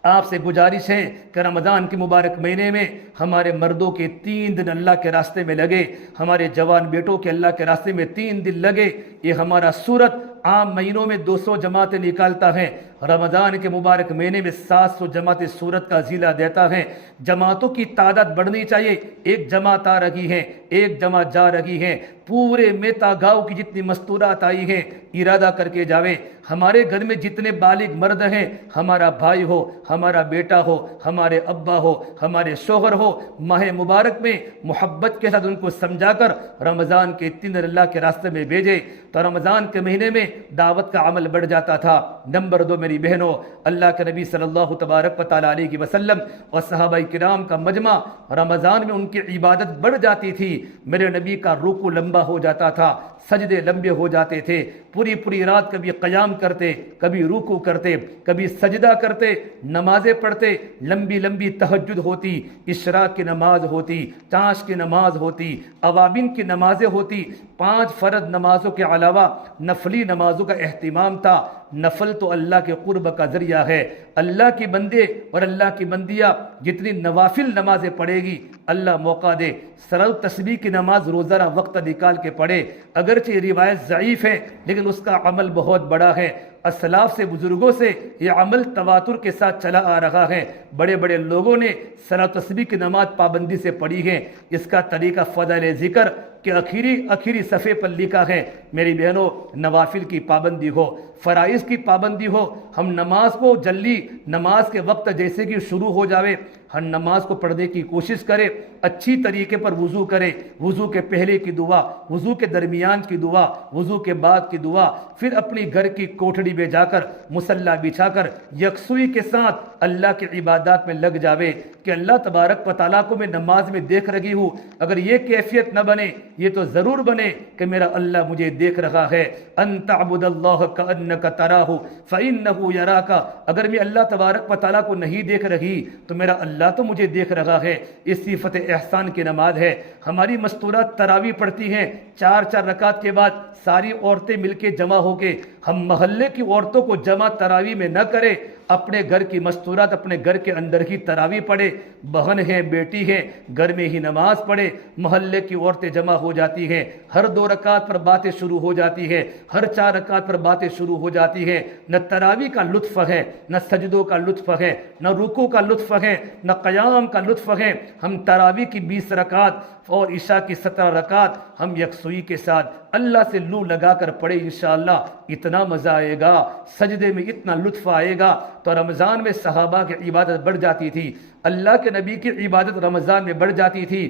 آپ سے گزارش ہے کہ رمضان کے مبارک مہینے میں ہمارے مردوں کے 3 دن اللہ کے راستے میں لگے، ہمارے جوان بیٹوں کے اللہ کے راستے میں 3 دن لگے۔ یہ ہمارا سورت عام مہینوں میں 200 جماعتیں نکالتا ہے، رمضان کے مبارک مہینے میں 700 جماعتیں سورت کا ضلع دیتا ہے۔ جماعتوں کی تعداد بڑھنی چاہیے، ایک جماعت آ رہی ہے، ایک جماعت جا رہی ہے، پورے میتا گاؤں کی جتنی مستورات آئی ہیں ارادہ کر کے جاوے۔ ہمارے گھر میں جتنے بالغ مرد ہیں، ہمارا بھائی ہو، ہمارا بیٹا ہو، ہمارے ابا ہو، ہمارے شوہر ہو، ماہ مبارک میں محبت کے ساتھ ان کو سمجھا کر رمضان کے 3 دن اللہ کے راستے میں بھیجے تو رمضان کے مہینے میں دعوت کا عمل بڑھ جاتا تھا۔ نمبر 2 میری بہنوں، اللہ کے نبی صلی اللہ تبارک و تعالیٰ علیہ وسلم اور صحابہ کرام کا مجمع رمضان میں ان کی عبادت بڑھ جاتی تھی۔ میرے نبی کا رکوع لمبا ہو جاتا تھا، سجدے لمبے ہو جاتے تھے، پوری رات کبھی قیام کرتے، کبھی رکوع کرتے، کبھی سجدہ کرتے، نمازیں پڑھتے، لمبی تہجد ہوتی، اشراق کی نماز ہوتی، چاش کی نماز ہوتی، اوابین کی نمازیں ہوتی۔ 5 فرض نمازوں کے علاوہ نفلی نمازوں کا اہتمام تھا۔ نفل تو اللہ کے قرب کا ذریعہ ہے۔ اللہ کی بندے اور اللہ کی بندیاں جتنی نوافل نمازیں پڑھے گی، اللہ موقع دے سرل تسبیح کی نماز روزانہ وقت نکال کے پڑھے۔ اگرچہ یہ روایت ضعیف ہے لیکن اس کا عمل بہت بڑا ہے۔ اسلاف سے، بزرگوں سے یہ عمل تواتر کے ساتھ چلا آ رہا ہے۔ بڑے بڑے لوگوں نے صلاۃ تسبیح کی نماز پابندی سے پڑھی ہے۔ اس کا طریقہ فضائل ذکر کہ آخری صفحے پر لکھا ہے۔ میری بہنوں، نوافل کی پابندی ہو، فرائض کی پابندی ہو، ہم نماز کو جلدی، نماز کے وقت جیسے کہ شروع ہو جاوے، ہم نماز کو پڑھنے کی کوشش کرے، اچھی طریقے پر وضو کرے، وضو کے پہلے کی دعا، وضو کے درمیان کی دعا، وضو کے بعد کی دعا، پھر اپنی گھر کی کوٹھڑی میں جا کر مصلی بچھا کر یکسوئی کے ساتھ اللہ کی عبادات میں لگ جاوے کہ اللہ تبارک و تعالیٰ کو میں نماز میں دیکھ رہی ہوں۔ اگر یہ کیفیت نہ بنے، یہ تو ضرور بنے کہ میرا اللہ مجھے دیکھ رہا ہے۔ ان تعبد اللہ کأنک تراہ فإنہ یراک، اگر میں اللہ تبارک و تعالیٰ کو نہیں دیکھ رہی تو میرا اللہ تو مجھے دیکھ رہا ہے۔ اس صفت احسان کی نماز ہے۔ ہماری مستورات تراویح پڑھتی ہیں 4 رکعت کے بعد، ساری عورتیں مل کے جمع ہو کے، ہم محلے کی عورتوں کو جمع تراویح میں نہ کرے، اپنے گھر کی مستورات اپنے گھر کے اندر ہی تراویح پڑھے، بہن ہے، بیٹی ہے، گھر میں ہی نماز پڑھے۔ محلے کی عورتیں جمع ہو جاتی ہیں، ہر 2 رکعت پر باتیں شروع ہو جاتی ہے، ہر 4 رکعت پر باتیں شروع ہو جاتی ہے۔ نہ تراویح کا لطف ہے، نہ سجدوں کا لطف ہے، نہ رکوع کا لطف ہے، نہ قیام کا لطف ہے۔ ہم تراویح کی 20 رکعت اور عشاء کی 17 رکعت ہم یکسوئی کے ساتھ اللہ سے لو لگا کر پڑھے، انشاءاللہ اتنا مزہ آئے گا، سجدے میں اتنا لطف آئے گا۔ تو رمضان میں صحابہ کی عبادت بڑھ جاتی تھی، اللہ کے نبی کی عبادت رمضان میں بڑھ جاتی تھی۔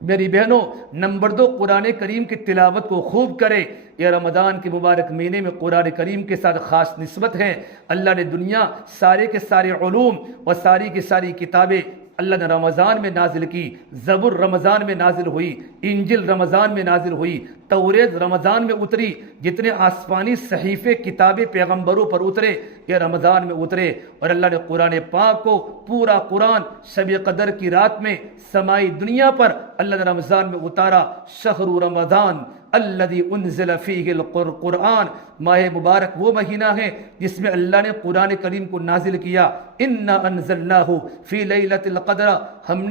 میری بہنوں، نمبر 2، قرآن کریم کی تلاوت کو خوب کرے۔ یہ رمضان کے مبارک مہینے میں قرآن کریم کے ساتھ خاص نسبت ہے۔ اللہ نے دنیا سارے کے سارے علوم اور ساری کی ساری کتابیں اللہ نے رمضان میں نازل کی۔ زبور رمضان میں نازل ہوئی، انجیل رمضان میں نازل ہوئی، توریت رمضان میں اتری، جتنے آسمانی صحیفے کتابیں پیغمبروں پر اترے یہ رمضان میں اترے۔ اور اللہ نے قرآن پاک کو، پورا قرآن شب قدر کی رات میں سمائی دنیا پر اللہ نے رمضان میں اتارا۔ شہر رمضان الذی انزل فیہ القرآن، ماہ مبارک وہ مہینہ ہے جس میں اللہ نے قرآن کریم کو نازل کیا. انا انزلناہ فی لیلۃ القدر، ہم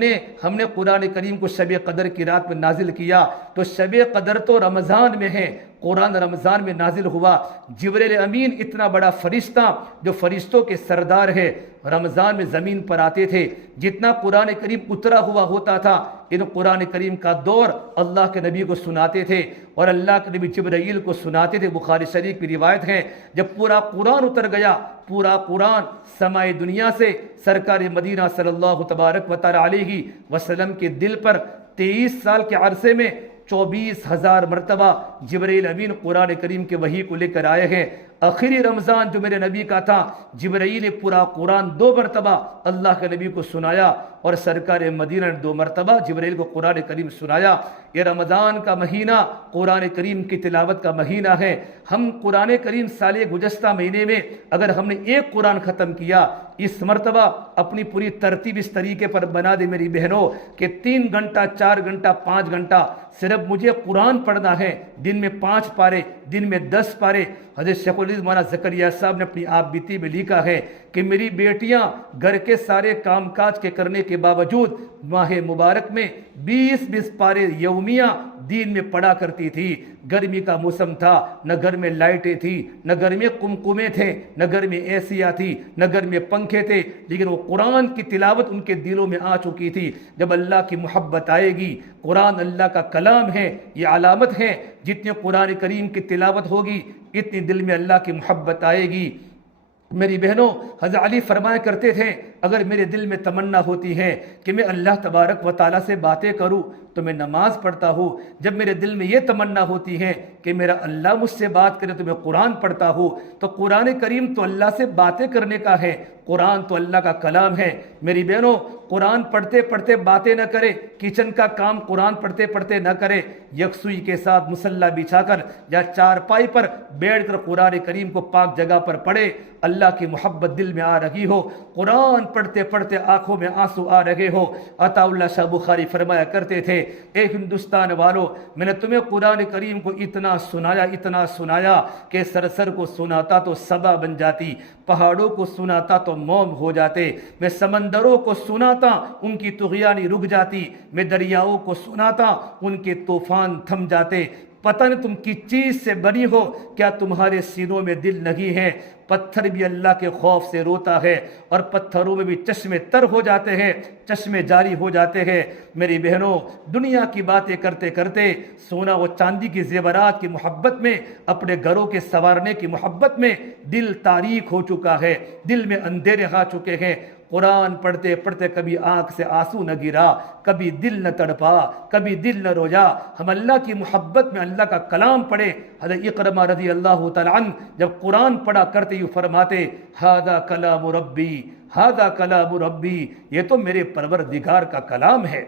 نے قرآن کریم کو شب قدر کی رات میں نازل کیا. تو شب قدر تو رمضان میں ہے، قرآن رمضان میں نازل ہوا. جبریل امین اتنا بڑا فرشتہ جو فرشتوں کے سردار ہے، رمضان میں زمین پر آتے تھے. جتنا قرآن کریم اترا ہوا ہوتا تھا، ان قرآن کریم کا دور اللہ کے نبی کو سناتے تھے اور اللہ کے نبی جبرائیل کو سناتے تھے. بخاری شریف کی روایت ہے جب پورا قرآن اتر گیا، پورا قرآن سمائے دنیا سے سرکار مدینہ صلی اللہ تبارک و تعالی علیہ وسلم کے دل پر 23 سال کے عرصے میں 24,000 مرتبہ جبرائیل امین قرآن کریم کے وحی کو لے کر آئے ہیں. آخری رمضان جو میرے نبی کا تھا، جبرائیل نے پورا قرآن 2 مرتبہ اللہ کے نبی کو سنایا اور سرکار مدینہ نے 2 مرتبہ جبرائیل کو قرآن کریم سنایا. یہ رمضان کا مہینہ قرآن کریم کی تلاوت کا مہینہ ہے. ہم قرآن کریم سال گزشتہ مہینے میں اگر ہم نے ایک قرآن ختم کیا، اس مرتبہ اپنی پوری ترتیب اس طریقے پر بنا دے میری بہنوں کہ 3 گھنٹہ 4 گھنٹہ 5 گھنٹہ صرف مجھے قرآن پڑھنا ہے. دن میں 5 پارے، دن میں 10 پارے. حضرت شیخ العزیز مولانا زکریا صاحب نے اپنی آپ بیتی میں لکھا ہے کہ میری بیٹیاں گھر کے سارے کام کاج کے کرنے کے باوجود ماہ مبارک میں 20 پارے یومیہ دین میں پڑھا کرتی تھی. گرمی کا موسم تھا، نہ گھر میں لائٹیں تھی، نہ گھر میں کمکمے تھے، نہ گھر میں ایسیاں تھی، نہ گھر میں پنکھے تھے، لیکن وہ قرآن کی تلاوت ان کے دلوں میں آ چکی تھی. جب اللہ کی محبت آئے گی، قرآن اللہ کا کلام ہے، یہ علامت ہے. جتنے قرآن کریم کی تلاوت ہوگی اتنی دل میں اللہ کی محبت آئے گی. میری بہنوں، حضرت علی فرمایا کرتے تھے اگر میرے دل میں تمنا ہوتی ہے کہ میں اللہ تبارک و تعالیٰ سے باتیں کروں تو میں نماز پڑھتا ہوں. جب میرے دل میں یہ تمنا ہوتی ہے کہ میرا اللہ مجھ سے بات کرے تو میں قرآن پڑھتا ہوں. تو قرآن کریم تو اللہ سے باتیں کرنے کا ہے، قرآن تو اللہ کا کلام ہے. میری بہنوں، قرآن پڑھتے پڑھتے باتیں نہ کرے، کچن کا کام قرآن پڑھتے پڑھتے نہ کرے. یکسوئی کے ساتھ مصلی بچھا کر یا چارپائی پر بیٹھ کر قرآن کریم کو پاک جگہ پر پڑھے. اللہ کی محبت دل میں آ رہی ہو، قرآن پڑھتے پڑھتے آنکھوں میں آنسو آ رہے ہو. عطا اللہ شاہ بخاری فرمایا کرتے تھے اے ہندوستان والو، میں نے تمہیں قرآن کریم کو اتنا سنایا کہ سرسر کو سناتا تو صبا بن جاتی، پہاڑوں کو سناتا تو موم ہو جاتے، میں سمندروں کو سناتا ان کی طغیانی رک جاتی، میں دریاؤں کو سناتا ان کے طوفان تھم جاتے. پتہ نہیں تم کس چیز سے بنی ہو، کیا تمہارے سینوں میں دل نہیں ہے؟ پتھر بھی اللہ کے خوف سے روتا ہے اور پتھروں میں بھی چشمے تر ہو جاتے ہیں، چشمے جاری ہو جاتے ہیں. میری بہنوں، دنیا کی باتیں کرتے کرتے سونا و چاندی کی زیورات کی محبت میں، اپنے گھروں کے سنوارنے کی محبت میں دل تاریک ہو چکا ہے، دل میں اندھیرے آ چکے ہیں. قرآن پڑھتے پڑھتے کبھی آنکھ سے آنسو نہ گرا، کبھی دل نہ تڑپا، کبھی دل نہ رویا. ہم اللہ کی محبت میں اللہ کا کلام پڑھے. حضرت اکرمہ رضی اللہ تعالیٰ عنہ جب قرآن پڑھا کرتے یہ فرماتے ھذا کلام ربی، ھذا کلام ربی، یہ تو میرے پروردگار کا کلام ہے.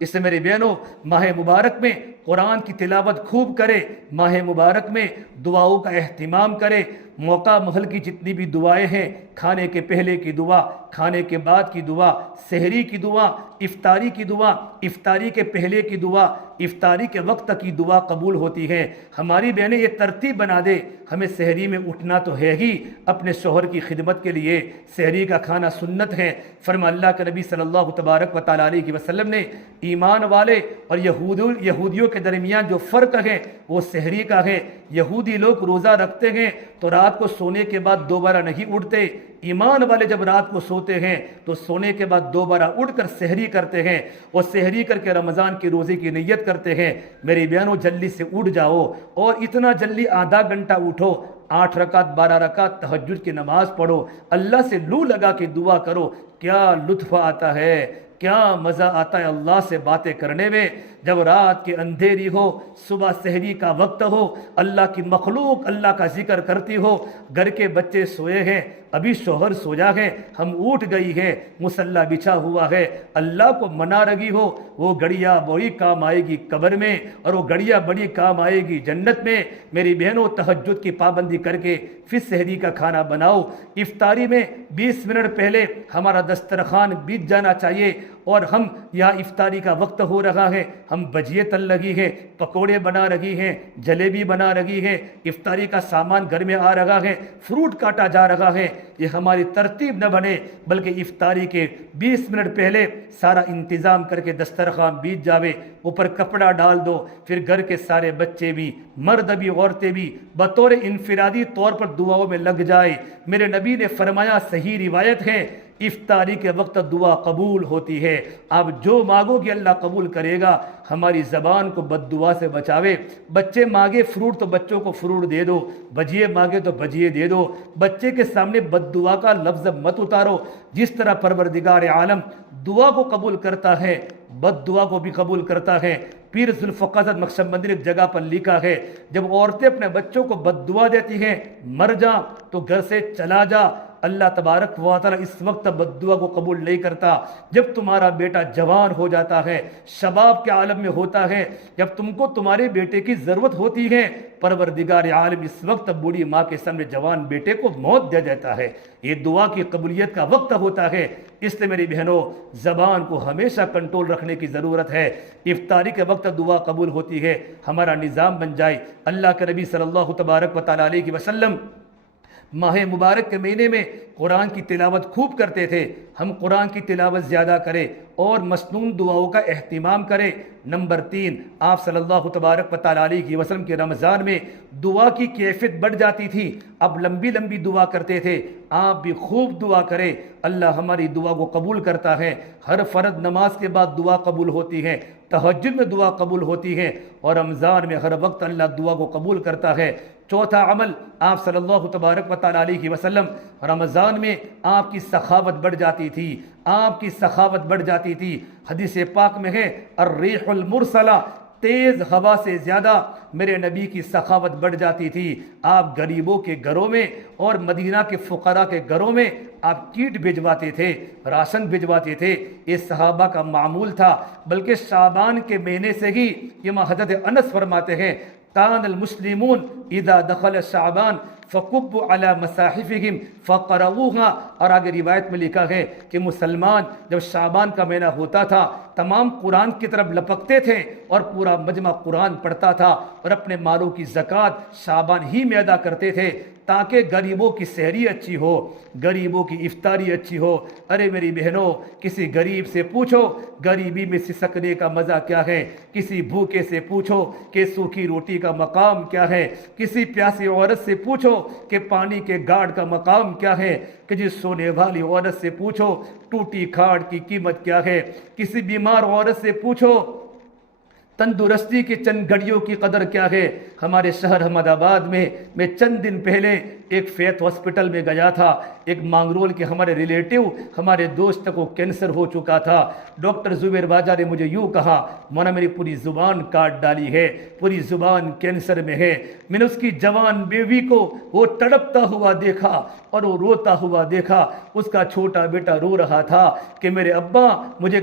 اس سے میرے بہنوں، ماہ مبارک میں قرآن کی تلاوت خوب کرے، ماہ مبارک میں دعاؤں کا اہتمام کرے. موقع محل کی جتنی بھی دعائیں ہیں، کھانے کے پہلے کی دعا، کھانے کے بعد کی دعا، سحری کی دعا، افطاری کی دعا، افطاری کے پہلے کی دعا، افطاری کے وقت کی دعا قبول ہوتی ہے. ہماری بہنیں یہ ترتیب بنا دے، ہمیں سحری میں اٹھنا تو ہے ہی اپنے شوہر کی خدمت کے لیے. سحری کا کھانا سنت ہے. فرما اللہ کے نبی صلی اللہ تبارک و تعالیٰ علیہ وسلم نے ایمان والے اور یہودیوں کے درمیان جو فرق ہے وہ سحری کا ہے. یہودی لوگ روزہ رکھتے ہیں تو رات کو سونے کے بعد دوبارہ نہیں اٹھتے. ایمان والے جب رات کو سوتے ہیں تو سونے کے بعد دوبارہ اٹھ کر سحری کرتے ہیں اور سحری کر کے رمضان کی روزے کی نیت کرتے ہیں. میری بہنوں، جلدی سے اٹھ جاؤ اور اتنا جلدی آدھا گھنٹہ اٹھو، 8 رکعت 12 رکعت تہجد کی نماز پڑھو، اللہ سے لو لگا کے دعا کرو. کیا لطف آتا ہے، کیا مزہ آتا ہے اللہ سے باتیں کرنے میں. جب رات کی اندھیری ہو، صبح سحری کا وقت ہو، اللہ کی مخلوق اللہ کا ذکر کرتی ہو، گھر کے بچے سوئے ہیں، ابھی شوہر سویا ہے، ہم اٹھ گئی ہے، مصلی بچھا ہوا ہے، اللہ کو منا رہی ہو، وہ گھڑیاں بڑی کام آئے گی قبر میں اور وہ گھڑیاں بڑی کام آئے گی جنت میں. میری بہنوں، تہجد کی پابندی کر کے پھر سحری کا کھانا بناؤ. افطاری میں 20 منٹ پہلے ہمارا دسترخوان بیت جانا چاہیے اور ہم یہاں افطاری کا وقت ہو رہا ہے، ہم ہم بجیے تل رہی ہیں، پکوڑے بنا رہی ہیں، جلیبی بنا رہی ہیں، افطاری کا سامان گھر میں آ رہا ہے، فروٹ کاٹا جا رہا ہے، یہ ہماری ترتیب نہ بنے بلکہ افطاری کے 20 منٹ پہلے سارا انتظام کر کے دسترخوان بیچ جاوے، اوپر کپڑا ڈال دو، پھر گھر کے سارے بچے بھی، مرد بھی، عورتیں بھی بطور انفرادی طور پر دعاؤں میں لگ جائے۔ میرے نبی نے فرمایا، صحیح روایت ہے، افطاری کے وقت دعا قبول ہوتی ہے، آپ جو مانگو گے اللہ قبول کرے گا۔ ہماری زبان کو بد دعا سے بچاوے۔ بچے مانگے فروٹ تو بچوں کو فروٹ دے دو، بجیے مانگے تو بجیے دے دو، بچے کے سامنے بد دعا کا لفظ مت اتارو۔ جس طرح پروردگار عالم دعا کو قبول کرتا ہے، بد دعا کو بھی قبول کرتا ہے۔ پیر ذوالفقار نقشبندی نے ایک جگہ پر لکھا ہے، جب عورتیں اپنے بچوں کو بد دعا دیتی ہیں، مر جا تو گھر سے چلا جا، اللہ تبارک و تعالی اس وقت بد دعا کو قبول نہیں کرتا۔ جب تمہارا بیٹا جوان ہو جاتا ہے، شباب کے عالم میں ہوتا ہے، جب تم کو تمہارے بیٹے کی ضرورت ہوتی ہے، پروردگار عالم اس وقت بوڑھی ماں کے سامنے جوان بیٹے کو موت دے دیتا ہے۔ یہ دعا کی قبولیت کا وقت ہوتا ہے۔ اس لیے میری بہنوں، زبان کو ہمیشہ کنٹرول رکھنے کی ضرورت ہے۔ افطاری کے وقت دعا قبول ہوتی ہے، ہمارا نظام بن جائے۔ اللہ کے نبی صلی اللہ تبارک و تعالی علیہ وسلم ماہ مبارک کے مہینے میں قرآن کی تلاوت خوب کرتے تھے۔ ہم قرآن کی تلاوت زیادہ کریں اور مسنون دعاؤں کا اہتمام کریں۔ نمبر 3، آپ صلی اللہ تبارک و تعالی علیہ وسلم کے رمضان میں دعا کی کیفیت بڑھ جاتی تھی، اب لمبی لمبی دعا کرتے تھے۔ آپ بھی خوب دعا کریں، اللہ ہماری دعا کو قبول کرتا ہے۔ ہر فرض نماز کے بعد دعا قبول ہوتی ہے، تہجد میں دعا قبول ہوتی ہے، اور رمضان میں ہر وقت اللہ دعا کو قبول کرتا ہے۔ چوتھا عمل، آپ صلی اللہ تبارک و تعالی علیہ وسلم رمضان میں آپ کی سخاوت بڑھ جاتی تھی، آپ کی سخاوت بڑھ جاتی تھی۔ حدیث پاک میں ہے، الریح المرسلہ، تیز ہوا سے زیادہ میرے نبی کی سخاوت بڑھ جاتی تھی۔ آپ غریبوں کے گھروں میں اور مدینہ کے فقراء کے گھروں میں آپ کیٹ بھجواتے تھے، راشن بھجواتے تھے۔ یہ صحابہ کا معمول تھا، بلکہ شعبان کے مہینے سے ہی یہ حضرت انس فرماتے ہیں، کان المسلمون اذا دخل شعبان فکبوا علی مصاحفہم فقرؤوها، اور آگے روایت میں لکھا ہے کہ مسلمان جب شعبان کا مہینہ ہوتا تھا تمام قرآن کی طرف لپکتے تھے اور پورا مجمع قرآن پڑھتا تھا، اور اپنے مالوں کی زکوٰۃ شعبان ہی میں ادا کرتے تھے تاکہ غریبوں کی سحری اچھی ہو، غریبوں کی افطاری اچھی ہو۔ ارے میری بہنوں، کسی غریب سے پوچھو غریبی میں سسکنے کا مزہ کیا ہے، کسی بھوکے سے پوچھو کہ سوکھی روٹی کا مقام کیا ہے، کسی پیاسی عورت سے پوچھو کہ پانی کے گاڑ کا مقام کیا ہے، کہ جس سونے والی عورت سے پوچھو ٹوٹی کھاڑ کی قیمت کیا ہے، کسی بیمار عورت سے پوچھو تندرستی کی چند گھڑیوں کی قدر کیا ہے۔ ہمارے شہر احمد آباد میں چند دن پہلے ایک فیت ہاسپٹل میں گیا تھا، ایک مانگرول کے ہمارے ریلیٹیو، ہمارے دوست کو کینسر ہو چکا تھا۔ ڈاکٹر زبیر باجا نے مجھے یوں کہا، مولانا میری پوری زبان کاٹ ڈالی ہے، پوری زبان کینسر میں ہے۔ میں نے اس کی جوان بیوی کو وہ تڑپتا ہوا دیکھا اور وہ روتا ہوا دیکھا، اس کا چھوٹا بیٹا رو رہا تھا کہ میرے ابا مجھے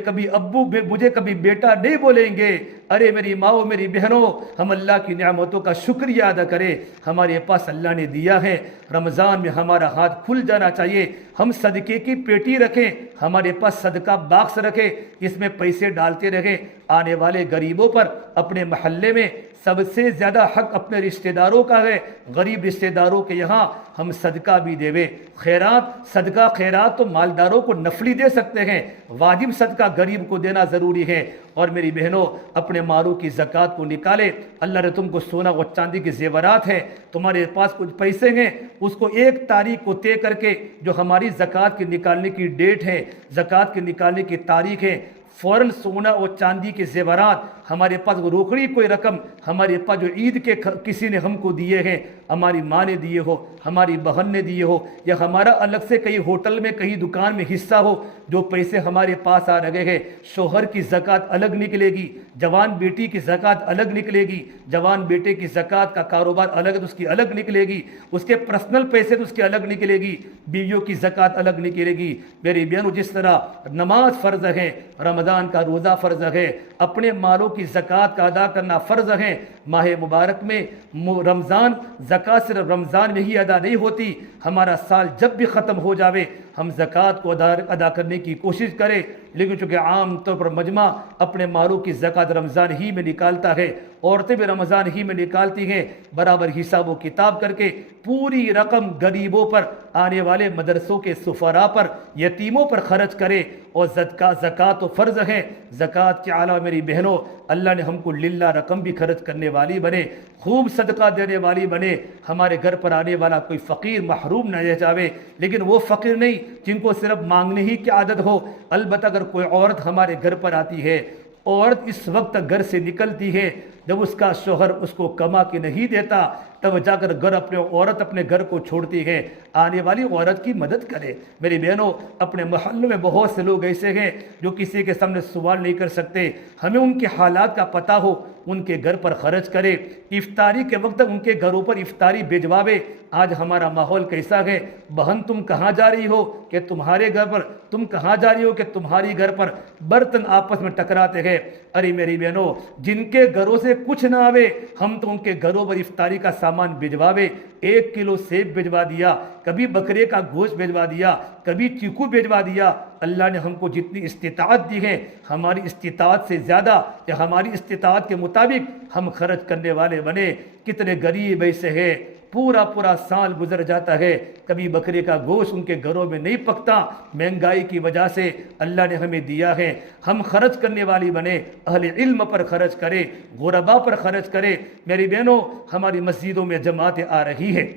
کبھی بیٹا نہیں بولیں گے۔ ارے میری ماؤں، میری بہنوں، ہم اللہ کی نعمتوں کا شکریہ ادا کریں، ہمارے پاس اللہ نے دیا ہے۔ رمضان میں ہمارا ہاتھ کھل جانا چاہیے، ہم صدقے کی پیٹی رکھیں، ہمارے پاس صدقہ باکس رکھیں، اس میں پیسے ڈالتے رہیں۔ آنے والے غریبوں پر اپنے محلے میں سب سے زیادہ حق اپنے رشتہ داروں کا ہے۔ غریب رشتہ داروں کے یہاں ہم صدقہ بھی دیوے، خیرات، صدقہ خیرات تو مالداروں کو نفلی دے سکتے ہیں، واجب صدقہ غریب کو دینا ضروری ہے۔ اور میری بہنوں، اپنے مالوں کی زکوٰۃ کو نکالے۔ اللہ نے تم کو سونا و چاندی کے زیورات ہیں، تمہارے پاس کچھ پیسے ہیں، اس کو 1 تاریخ کو طے کر کے، جو ہماری زکوٰۃ کے نکالنے کی ڈیٹ ہے، زکوٰۃ کے نکالنے کی تاریخ ہے، فوراً سونا اور چاندی کے زیورات، ہمارے پاس روکڑی کوئی رقم، ہمارے پاس جو عید کے کسی نے ہم کو دیے ہیں، ہماری ماں نے دیے ہو، ہماری بہن نے دیے ہو، یا ہمارا الگ سے کہیں ہوٹل میں کہیں دکان میں حصہ ہو، جو پیسے ہمارے پاس آ رہے ہیں، شوہر کی زکوٰۃ الگ نکلے گی، جوان بیٹی کی زکوٰۃ الگ نکلے گی، جوان بیٹے کی زکوٰۃ کا کاروبار الگ ہے تو اس کی الگ نکلے گی، اس کے پرسنل پیسے تو اس کی الگ نکلے گی، بیویوں کی زکوٰۃ الگ نکلے گی۔ میری بہنوں، جس طرح نماز فرض ہے، رمضان کا روزہ فرض ہے، اپنے مالوں کی زکوٰۃ کا ادا کرنا فرض ہے۔ ماہ مبارک میں رمضان، زکوٰۃ صرف رمضان میں ہی ادا نہیں ہوتی، ہمارا سال جب بھی ختم ہو جاوے ہم زکوٰۃ کو ادا کرنے کی کوشش کریں۔ لیکن چونکہ عام طور پر مجمع اپنے مالوں کی زکوٰۃ رمضان ہی میں نکالتا ہے، عورتیں بھی رمضان ہی میں نکالتی ہیں، برابر حساب و کتاب کر کے پوری رقم غریبوں پر، آنے والے مدرسوں کے سفراء پر، یتیموں پر خرچ کرے۔ اور زکوٰۃ تو فرض ہے، زکوٰۃ کے علاوہ میری بہنوں اللہ نے ہم کو للہ رقم بھی خرچ کرنے والی بنے، خوب صدقہ دینے والی بنے۔ ہمارے گھر پر آنے والا کوئی فقیر محروم نہ رہ جاوے، لیکن وہ فقیر نہیں جن کو صرف مانگنے ہی کی عادت ہو۔ البتہ اگر کوئی عورت ہمارے گھر پر آتی ہے، عورت اس وقت گھر سے نکلتی ہے جب اس کا شوہر اس کو کما کے نہیں دیتا، تب جا کر عورت اپنے گھر کو چھوڑتی ہے، آنے والی عورت کی مدد کرے۔ میری بہنوں، اپنے محلوں میں بہت سے لوگ ایسے ہیں جو کسی کے سامنے سوال نہیں کر سکتے، ہمیں ان کے حالات کا پتہ ہو، ان کے گھر پر خرچ کرے، افطاری کے وقت ان کے گھروں پر افطاری بھجواوے۔ آج ہمارا ماحول کیسا ہے؟ بہن تم کہاں جا رہی ہو کہ تمہارے گھر پر، تم کہاں جا رہی ہو کہ تمہاری گھر پر، برتن آپس میں ٹکراتے ہیں۔ ارے میری بہنوں، جن کے گھروں سے کچھ نہ آوے، ہم تو ان کے گھروں پر افطاری کا سامان بھجواوے۔ 1 کلو سیب بھجوا دیا، کبھی بکرے کا گوشت بھجوا دیا، کبھی چیکو بھجوا دیا۔ اللہ نے ہم کو جتنی استطاعت دی ہے، ہماری استطاعت سے زیادہ یا ہماری استطاعت کے مطابق ہم خرچ کرنے والے بنے۔ کتنے غریب ایسے ہیں، پورا سال گزر جاتا ہے، کبھی بکرے کا گوشت ان کے گھروں میں نہیں پکتا، مہنگائی کی وجہ سے۔ اللہ نے ہمیں دیا ہے، ہم خرچ کرنے والی بنے، اہل علم پر خرچ کرے، غربا پر خرچ کرے۔ میری بہنوں، ہماری مسجدوں میں جماعتیں آ رہی ہیں،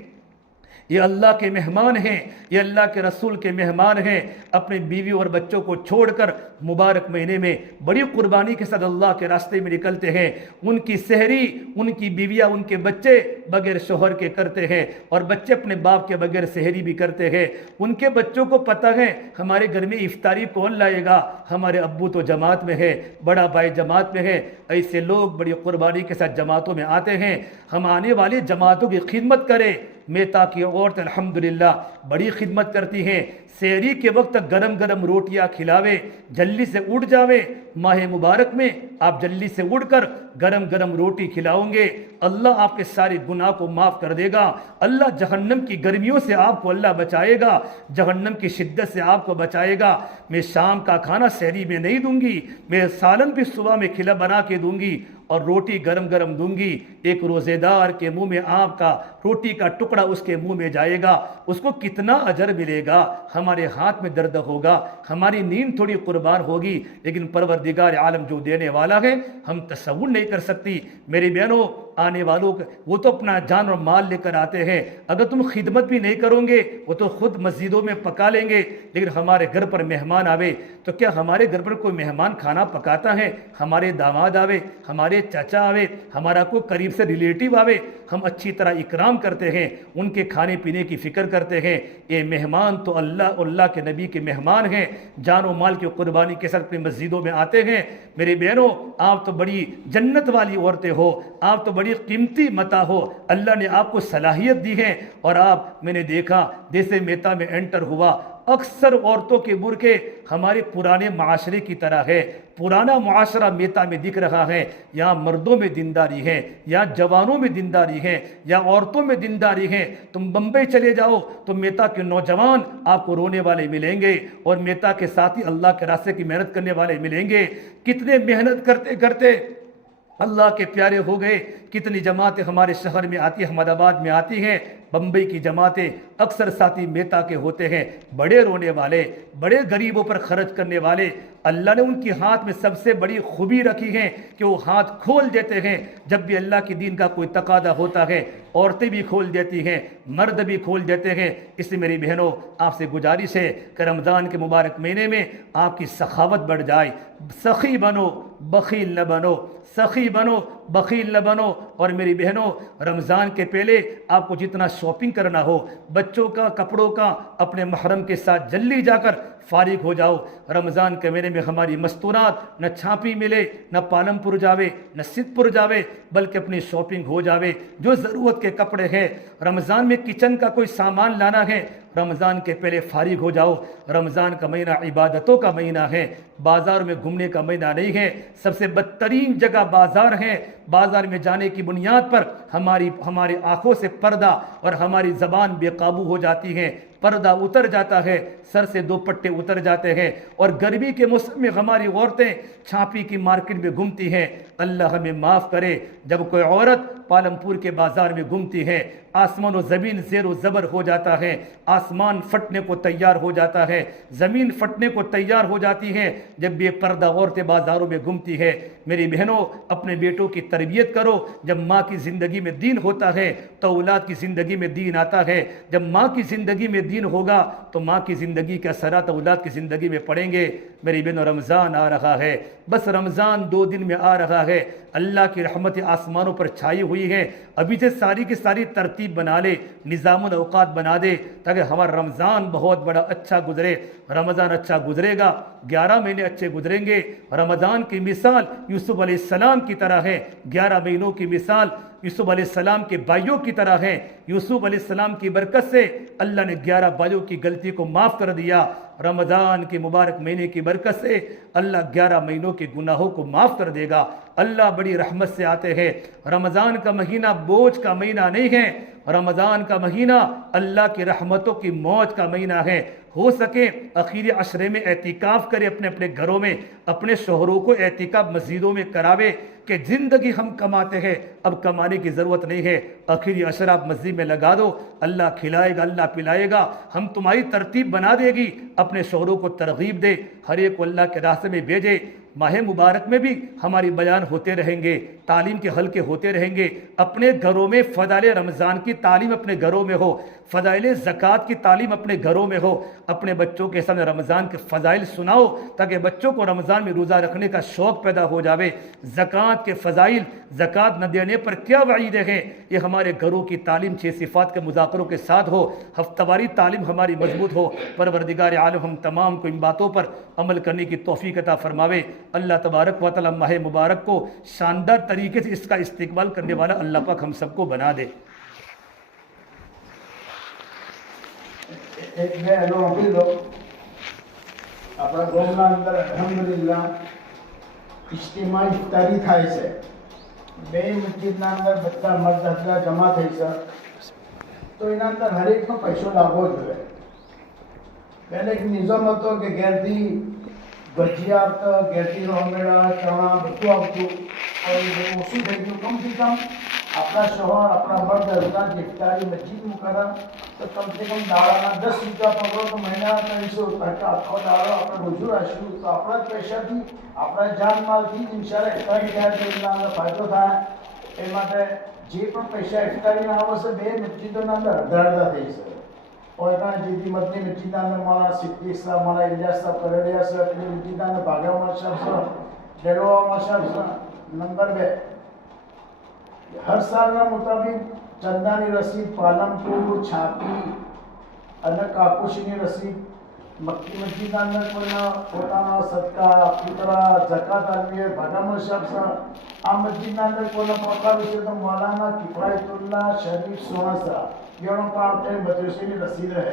یہ اللہ کے مہمان ہیں، یہ اللہ کے رسول کے مہمان ہیں، اپنے بیوی اور بچوں کو چھوڑ کر مبارک مہینے میں بڑی قربانی کے ساتھ اللہ کے راستے میں نکلتے ہیں۔ ان کی سحری، ان کی بیویاں، ان کے بچے بغیر شوہر کے کرتے ہیں، اور بچے اپنے باپ کے بغیر سحری بھی کرتے ہیں۔ ان کے بچوں کو پتہ ہے ہمارے گھر میں افطاری کون لائے گا، ہمارے ابو تو جماعت میں ہے، بڑا بھائی جماعت میں ہے۔ ایسے لوگ بڑی قربانی کے ساتھ جماعتوں میں آتے ہیں۔ ہم آنے والی جماعتوں کی خدمت کریں۔ میتا کی عورت الحمدللہ بڑی خدمت کرتی ہیں، سحری کے وقت گرم گرم روٹیاں کھلاوے، جلدی سے اٹھ جاوے۔ ماہ مبارک میں آپ جلدی سے اٹھ کر گرم گرم روٹی کھلاؤں گے، اللہ آپ کے سارے گناہ کو معاف کر دے گا۔ اللہ جہنم کی گرمیوں سے آپ کو اللہ بچائے گا، جہنم کی شدت سے آپ کو بچائے گا۔ میں شام کا کھانا سحری میں نہیں دوں گی، میں سالن بھی صبح میں کھلا بنا کے دوں گی، اور روٹی گرم گرم دوں گی۔ ایک روزے دار کے منہ میں آپ کا روٹی کا ٹکڑا اس کے منہ میں جائے گا، اس کو کتنا اجر ملے گا۔ ہمارے ہاتھ میں درد ہوگا، ہماری نیند تھوڑی قربان ہوگی، لیکن پروردگار عالم جو دینے والا ہے ہم تصور نہیں کر سکتی۔ میری بہنوں، آنے والوں وہ تو اپنا جان اور مال لے کر آتے ہیں، اگر تم خدمت بھی نہیں کرو گے وہ تو خود مسجدوں میں پکا لیں گے، لیکن ہمارے گھر پر مہمان آوے تو کیا ہمارے گھر پر کوئی مہمان کھانا پکاتا ہے؟ ہمارے داماد آوے، ہمارے چچا آوے، ہمارا کوئی قریب سے ریلیٹیو آوے، ہم اچھی طرح اکرام کرتے ہیں، ان کے کھانے پینے کی فکر کرتے ہیں۔ یہ مہمان تو اللہ اور اللہ کے نبی کے مہمان ہیں، جان و مال کی قربانی کے ساتھ اپنی مسجدوں میں آتے ہیں۔ میرے بہنوں، آپ تو بڑی جنت والی عورتیں ہو، آپ تو بڑی قیمتی متاع ہو، اللہ نے آپ کو صلاحیت دی ہے، اور آپ، میں نے دیکھا جیسے میتا میں انٹر ہوا، اکثر عورتوں کے برقعے ہمارے پرانے معاشرے کی طرح ہے۔ پرانا معاشرہ میتا میں دکھ رہا ہے، یہاں مردوں میں دینداری ہے، یہاں جوانوں میں دینداری ہے، یا عورتوں میں دینداری ہے۔ تم بمبئی چلے جاؤ تو میتا کے نوجوان آپ کو رونے والے ملیں گے، اور میتا کے ساتھی اللہ کے راستے کی محنت کرنے والے ملیں گے۔ کتنے محنت کرتے کرتے اللہ کے پیارے ہو گئے۔ کتنی جماعتیں ہمارے شہر میں آتی ہیں، احمد آباد میں آتی ہیں، بمبئی کی جماعتیں، اکثر ساتھی میتا کے ہوتے ہیں، بڑے رونے والے، بڑے غریبوں پر خرچ کرنے والے۔ اللہ نے ان کی ہاتھ میں سب سے بڑی خوبی رکھی ہے کہ وہ ہاتھ کھول دیتے ہیں جب بھی اللہ کی دین کا کوئی تقاضا ہوتا ہے، عورتیں بھی کھول دیتی ہیں، مرد بھی کھول دیتے ہیں۔ اس لیے میری بہنوں، آپ سے گزارش ہے کہ رمضان کے مبارک مہینے میں آپ کی سخاوت بڑھ جائے، سخی بنو، بخیل نہ بنو، سخی بنو، بخیل نہ بنو۔ اور میری بہنوں، رمضان کے پہلے آپ کو جتنا شاپنگ کرنا ہو، بچوں کا، کپڑوں کا، اپنے محرم کے ساتھ جلدی جا کر فارغ ہو جاؤ۔ رمضان کے مہینے میں ہماری مستورات نہ چھاپی ملے، نہ پالم پور جاوے، نہ سدھ پور جاوے، بلکہ اپنی شاپنگ ہو جاوے۔ جو ضرورت کے کپڑے ہیں، رمضان میں کچن کا کوئی سامان لانا ہے، رمضان کے پہلے فارغ ہو جاؤ۔ رمضان کا مہینہ عبادتوں کا مہینہ ہے، بازار میں گھومنے کا مہینہ نہیں ہے۔ سب سے بدترین جگہ بازار ہے۔ بازار میں جانے کی بنیاد پر ہماری آنکھوں سے پردہ اور ہماری زبان بے قابو ہو جاتی ہے، پردہ اتر جاتا ہے، سر سے دوپٹے اتر جاتے ہیں، اور گرمی کے موسم میں ہماری عورتیں چھاپی کی مارکیٹ میں گھومتی ہیں۔ اللہ ہمیں معاف کرے، جب کوئی عورت پالم پور کے بازار میں گھومتی ہے، آسمان و زمین زیر و زبر ہو جاتا ہے، آسمان پھٹنے کو تیار ہو جاتا ہے، زمین پھٹنے کو تیار ہو جاتی ہے جب بے پردہ عورتیں بازاروں میں گھومتی ہے۔ میری بہنوں، اپنے بیٹوں کی تربیت کرو۔ جب ماں کی زندگی میں دین ہوتا ہے تو اولاد کی زندگی میں دین آتا ہے۔ جب ماں کی زندگی میں دین ہوگا تو ماں کی زندگی کے اثرات اولاد کی زندگی میں پڑیں گے۔ میری بہنوں، رمضان آ رہا ہے، بس رمضان 2 دن میں آ رہا ہے۔ اللہ کی رحمت آسمانوں پر چھائی ہوئی ہے، ابھی سے ساری کی ساری ترتیب بنا لے، نظام الاوقات بنا دے تاکہ ہمارا رمضان بہت بڑا اچھا گزرے۔ رمضان اچھا گزرے گا، 11 مہینے اچھے گزریں گے۔ رمضان کی مثال یوسف علیہ السلام کی طرح ہے، 11 مہینوں کی مثال یوسف علیہ السلام کے بھائیوں کی طرح ہے۔ یوسف علیہ السلام کی برکت سے اللہ نے 11 بھائیوں کی غلطی کو معاف کر دیا۔ رمضان کے مبارک مہینے کی برکت سے اللہ 11 مہینوں کے گناہوں کو معاف کر دے گا۔ اللہ بڑی رحمت سے آتے ہیں۔ رمضان کا مہینہ بوجھ کا مہینہ نہیں ہے، رمضان کا مہینہ اللہ کی رحمتوں کی موج کا مہینہ ہے۔ ہو سکے اخیری عشرے میں اعتکاف کرے، اپنے اپنے گھروں میں، اپنے شوہروں کو اعتکاف مسجدوں میں کراوے کہ زندگی ہم کماتے ہیں، اب کمانے کی ضرورت نہیں ہے، آخری عشرہ آپ مسجد میں لگا دو، اللہ کھلائے گا، اللہ پلائے گا، ہم تمہاری ترتیب بنا دے گی۔ اپنے شوہروں کو ترغیب دے، ہر ایک کو اللہ کے راستے میں بھیجے۔ ماہ مبارک میں بھی ہماری بیان ہوتے رہیں گے، تعلیم کے حلقے ہوتے رہیں گے۔ اپنے گھروں میں فضائل رمضان کی تعلیم اپنے گھروں میں ہو، فضائل زکوٰۃ کی تعلیم اپنے گھروں میں ہو۔ اپنے بچوں کے سامنے رمضان کے فضائل سناؤ تاکہ بچوں کو رمضان میں روزہ رکھنے کا شوق پیدا ہو جاوے۔ زکوٰۃ کے فضائل، زکوٰۃ نہ دینے پر کیا وعیدیں ہیں، یہ ہمارے گھروں کی تعلیم 6 صفات کے مذاکروں کے ساتھ ہو، ہفتہ واری تعلیم ہماری مضبوط ہو۔ پروردگار عالم ہم تمام کو ان باتوں پر عمل کرنے کی توفیق عطا فرماوے۔ اللہ تبارک و تعالی ماہ مبارک کو شاندار طریقے سے اس کا استقبال کرنے والا اللہ پاک ہم سب کو بنا دے۔ ایک આપણા ગામના અંદર અલ્હમ્દુલિલ્લાહ ઇજ્તિમાઈ ઇફતારી થાય છે। બે મસ્જિદના અંદર બધા મર્દ હજરા જમા થઈ છે તો એના અંદર હરેકનો પૈસો લાગવો જોઈએ। પહેલે એક નિઝામ હતો કે ઘેરથી ભજીયા આવતા, ઘેરથી રોમેડા, ચણા બધું આવતું। હવે ઓછું થઈ ગયું, કમથી કમ આપણા શોહર, આપણા મર્દ હજરા ઇફતારી મસ્જિદમાં કરે તો કમ સે કમ દાડાના 10 રૂપિયા પકડો તો મહિના 300 રૂપિયા આખો દાડો આપણે રોજુ રાખ્યું તો આપણા જ પૈસાથી, આપણા જાનમાલથી ઇન્શાલ્લાહ ઇફતારી થાય તો એના અંદર ફાયદો થાય। એ માટે જે પણ પૈસા ઇફતારીના આવશે બે મસ્જિદોના અંદર અડધા થઈ છે। ઓયના જેથી મદની મસ્જિદના અંદર મારા સિદ્દીક સાહેબ, મારા ઇલિયાસ સાહેબ કરડિયા છે, પેલી મસ્જિદના અંદર ભાગામાં સાહેબ છે, ડેડોવામાં સાહેબ છે। નંબર 2, હર સાલના મુતાબિક ચંદાની રસીદ પાલનપુર, છાપી અને કાપુશીની રસીદ, મક્કી મસ્જિદના અંદર કોઈના પોતાના સદકા, ફિતરા, જકાત આપીએ, ભાગામાં સાહેબ છે। આ મસ્જિદના અંદર કોઈને પહોંચાડવું છે તો મૌલાના કિફાયતુલ્લાહ શરીફ સોણસરા એનો પણ આપણે મદ્રસેની રસીદ રહે।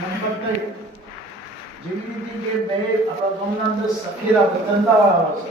નંબર 3, જેવી રીતે કે બે આપણા ગામના અંદર સખીરા ચંદાવાળા છે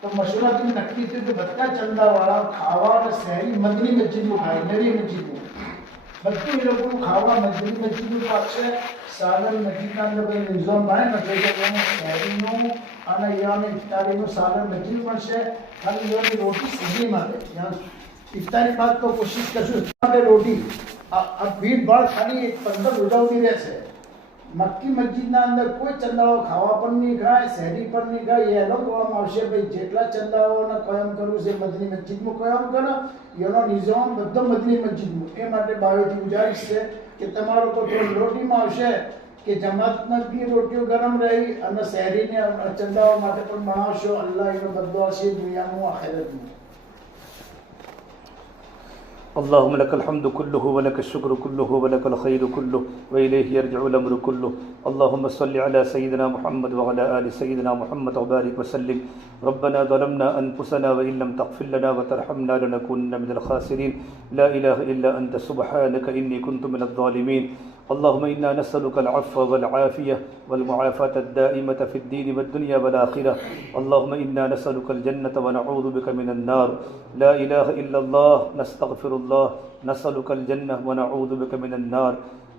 તો મશૂરાથી નક્કી થયું કે બધા ચંદાવાળા ખાવા અને શહેરી મદની મસ્જિદનું ખાય, નવી મસ્જિદનું બધું એ લોકોનું ખાવા મદની મસ્જિદનું પાકશે। સાલન મસ્જિદના અંદર નિઝામ થાય ને તો એનું શહેરીનું અને યાની ઇફતારીનું સાલન મસ્જિદ મળશે। ખાલી યાની રોટી સીધી માટે ઇફતારી બાદ તો કોશિશ કરશું માટે રોટી આ ભીડ ભાડ ખાલી 15 રોજાઓની રહેશે। મક્કી મસ્જિદના અંદર કોઈ ચંદાઓ ખાવા પણ નહીં ખાય, શહેરી પણ નહીં ખાય। એ એનો કહેવામાં આવશે ભાઈ જેટલા ચંદાઓને કયામ કરવું છે મદની મસ્જિદમાં કયામ કરો, એનો નિઝામ બધો મદની મસ્જિદમાં। એ માટે બાયોથી ગુજારિશ છે કે તમારો તો થોડો રોટીમાં આવશે કે જમાતના બી રોટીઓ ગરમ રહી અને શહેરીને ચંદાઓ માટે પણ બનાવશો। અલ્લાહ એનો બદલો હશે દુનિયામાં આખિરતમાં। اللهم لك الحمد كله ولك الشكر كله ولك الخير كله وإليه يرجع الأمر كله. اللهم صل على سيدنا محمد وعلى آل سيدنا محمد وبارك وسلم. ربنا ظلمنا أنفسنا وإن لم تغفر لنا وترحمنا لنكونن من الخاسرين. لا إله إلا أنت سبحانك إني كنت من الظالمين. اللهم إنا نسألك العفو والعافية والمعافاة الدائمة في الدين والدنيا والآخرة. اللهم إنا نسألك الجنة ونعوذ بك من النار. لا إله إلا الله نستغفر الله نسألك الجنة ونعوذ بك من النار.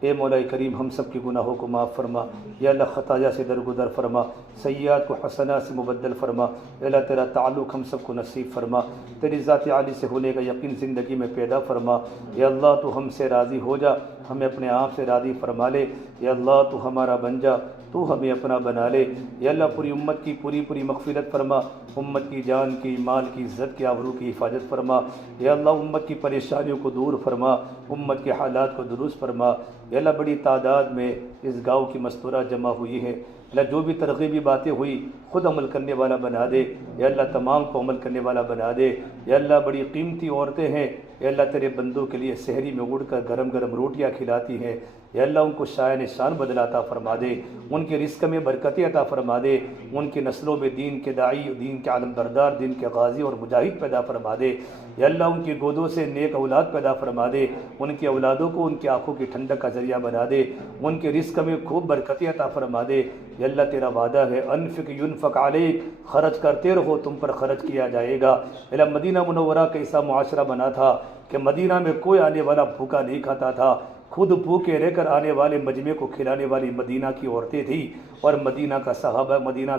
اے مولا کریم ہم سب کے گناہوں کو معاف فرما. یا اللہ خطایا سے درگزر فرما، سیئات کو حسنات سے مبدل فرما. یا اللہ تیرا تعلق ہم سب کو نصیب فرما. تیری ذات عالی سے ہونے کا یقین زندگی میں پیدا فرما. یا اللہ تو ہم سے راضی ہو جا، ہمیں اپنے آپ سے راضی فرما لے. یا اللہ تو ہمارا بن جا، تو ہمیں اپنا بنا لے. یا اللہ پوری امت کی پوری مغفرت فرما. امت کی جان کی، مال کی، عزت کی، آبرو کی حفاظت فرما. یا اللہ امت کی پریشانیوں کو دور فرما، امت کے حالات کو درست فرما. یا اللہ بڑی تعداد میں اس گاؤں کی مستورہ جمع ہوئی ہے. اللہ جو بھی ترغیبی باتیں ہوئی خود عمل کرنے والا بنا دے. یا اللہ تمام کو عمل کرنے والا بنا دے. یا اللہ بڑی قیمتی عورتیں ہیں، یا اللہ تیرے بندوں کے لیے سحری میں اڑ کر گرم روٹیاں کھلاتی ہیں. یا اللہ ان کو شایان شان بدل عطا فرما دے، ان کے رزق میں برکتیں عطا فرما دے، ان کی نسلوں میں دین کے داعی، دین کے عالم بردار، دین کے غازی اور مجاہد پیدا فرما دے. یا اللہ ان کی گودوں سے نیک اولاد پیدا فرما دے، ان کی اولادوں کو ان کی آنکھوں کی ٹھنڈک کا ذریعہ بنا دے، ان کے رزق میں خوب برکتیں عطا فرما دے. یا اللہ تیرا وعدہ ہے انفق ینفق علیک، خرچ کرتے رہو تم پر خرچ کیا جائے گا. اللہ مدینہ منورہ کا ایسا معاشرہ بنا تھا کہ مدینہ میں کوئی آنے والا بھوکا نہیں کھاتا تھا. خود بھوکے رہ کر آنے والے مجمع کو کھلانے والی مدینہ کی عورتیں تھیں اور مدینہ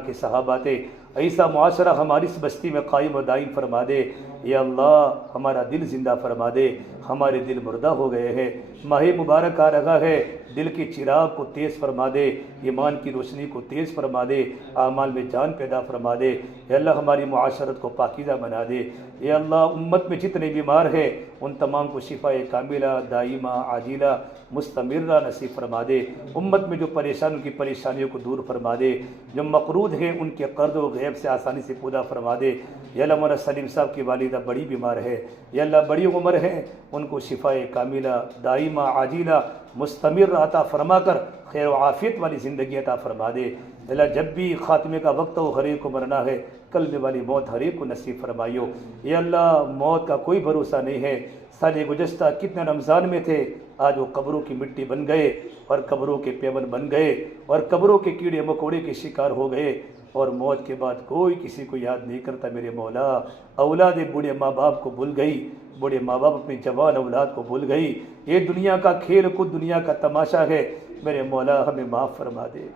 کے صحابہ تھے. ایسا معاشرہ ہماری اس بستی میں قائم و دائم فرما دے. یا اللہ ہمارا دل زندہ فرما دے، ہمارے دل مردہ ہو گئے ہیں. ماہ مبارک آ رہا ہے، دل کی چراغ کو تیز فرما دے، ایمان کی روشنی کو تیز فرما دے، اعمال میں جان پیدا فرما دے. یا اللہ ہماری معاشرت کو پاکیزہ بنا دے. یا اللہ امت میں جتنے بیمار ہیں ان تمام کو شفا کاملہ، دائمہ، عاجلہ، مستمرہ نصیب فرما دے. امت میں جو ان کی پریشانیوں کو دور فرما دے، جو مقروض ہیں ان کے قرض و غیب سے آسانی سے پورا فرما دے. یا اللہ مولانا سلیم صاحب کی والدہ بڑی بیمار ہے، یا اللہ بڑی عمر ہے، ان کو شفا کاملہ، دائمہ، عاجلہ، مستمر عطا فرما کر خیر و عافیت والی زندگی عطا فرما دے. اللہ جب بھی خاتمے کا وقت ہو، ہر ایک کو مرنا ہے، کلمے والی موت ہر ایک کو نصیب فرمائیو. یا اللہ موت کا کوئی بھروسہ نہیں ہے. سال گزشتہ کتنے رمضان میں تھے، آج وہ قبروں کی مٹی بن گئے اور قبروں کے پیون بن گئے اور قبروں کے کیڑے مکوڑے کے شکار ہو گئے، اور موت کے بعد کوئی کسی کو یاد نہیں کرتا. میرے مولا اولاد بوڑھے ماں باپ کو بھول گئی، بوڑھے ماں باپ اپنی جوان اولاد کو بھول گئی. یہ دنیا کا کھیل کود، دنیا کا تماشا ہے. میرے مولا ہمیں معاف فرما دے.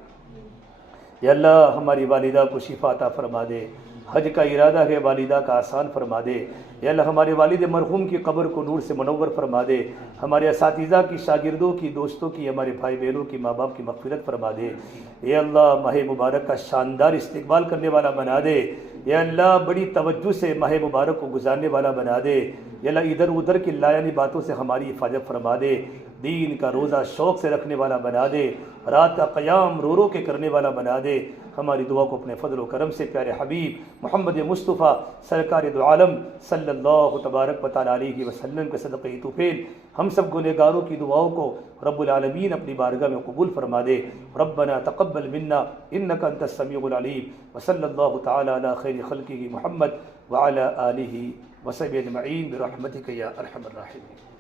یا اللہ ہماری والدہ کو شفا عطا فرما دے. حج کا ارادہ ہے، والدہ کا آسان فرما دے. یا اللہ ہمارے والد مرحوم کی قبر کو نور سے منور فرما دے. ہمارے اساتذہ کی، شاگردوں کی، دوستوں کی، ہمارے بھائی بہنوں کی، ماں باپ کی مغفرت فرما دے. یا اللہ ماہ مبارک کا شاندار استقبال کرنے والا بنا دے. یا اللہ بڑی توجہ سے ماہ مبارک کو گزارنے والا بنا دے. یا اللہ ادھر ادھر کی لایانی باتوں سے ہماری حفاظت فرما دے. دین کا روزہ شوق سے رکھنے والا بنا دے. رات کا قیام رو کے کرنے والا بنا دے. ہماری دعا کو اپنے فضل و کرم سے پیارے حبیب محمد مصطفیٰ سرکار دو عالم صلی اللہ تبارک و تعالیٰ علیہ وسلم کے صدقہ توفیل ہم سب گنہگاروں کی دعاؤں کو رب العالمین اپنی بارگاہ میں قبول فرما دے. ربنا تقبل منا انک انت السمیع العلیم وصلی اللہ تعالیٰ علی خیر خلقہ محمد وعلی آلہ وصحبہ اجمعین برحمتک یا ارحم الراحمین.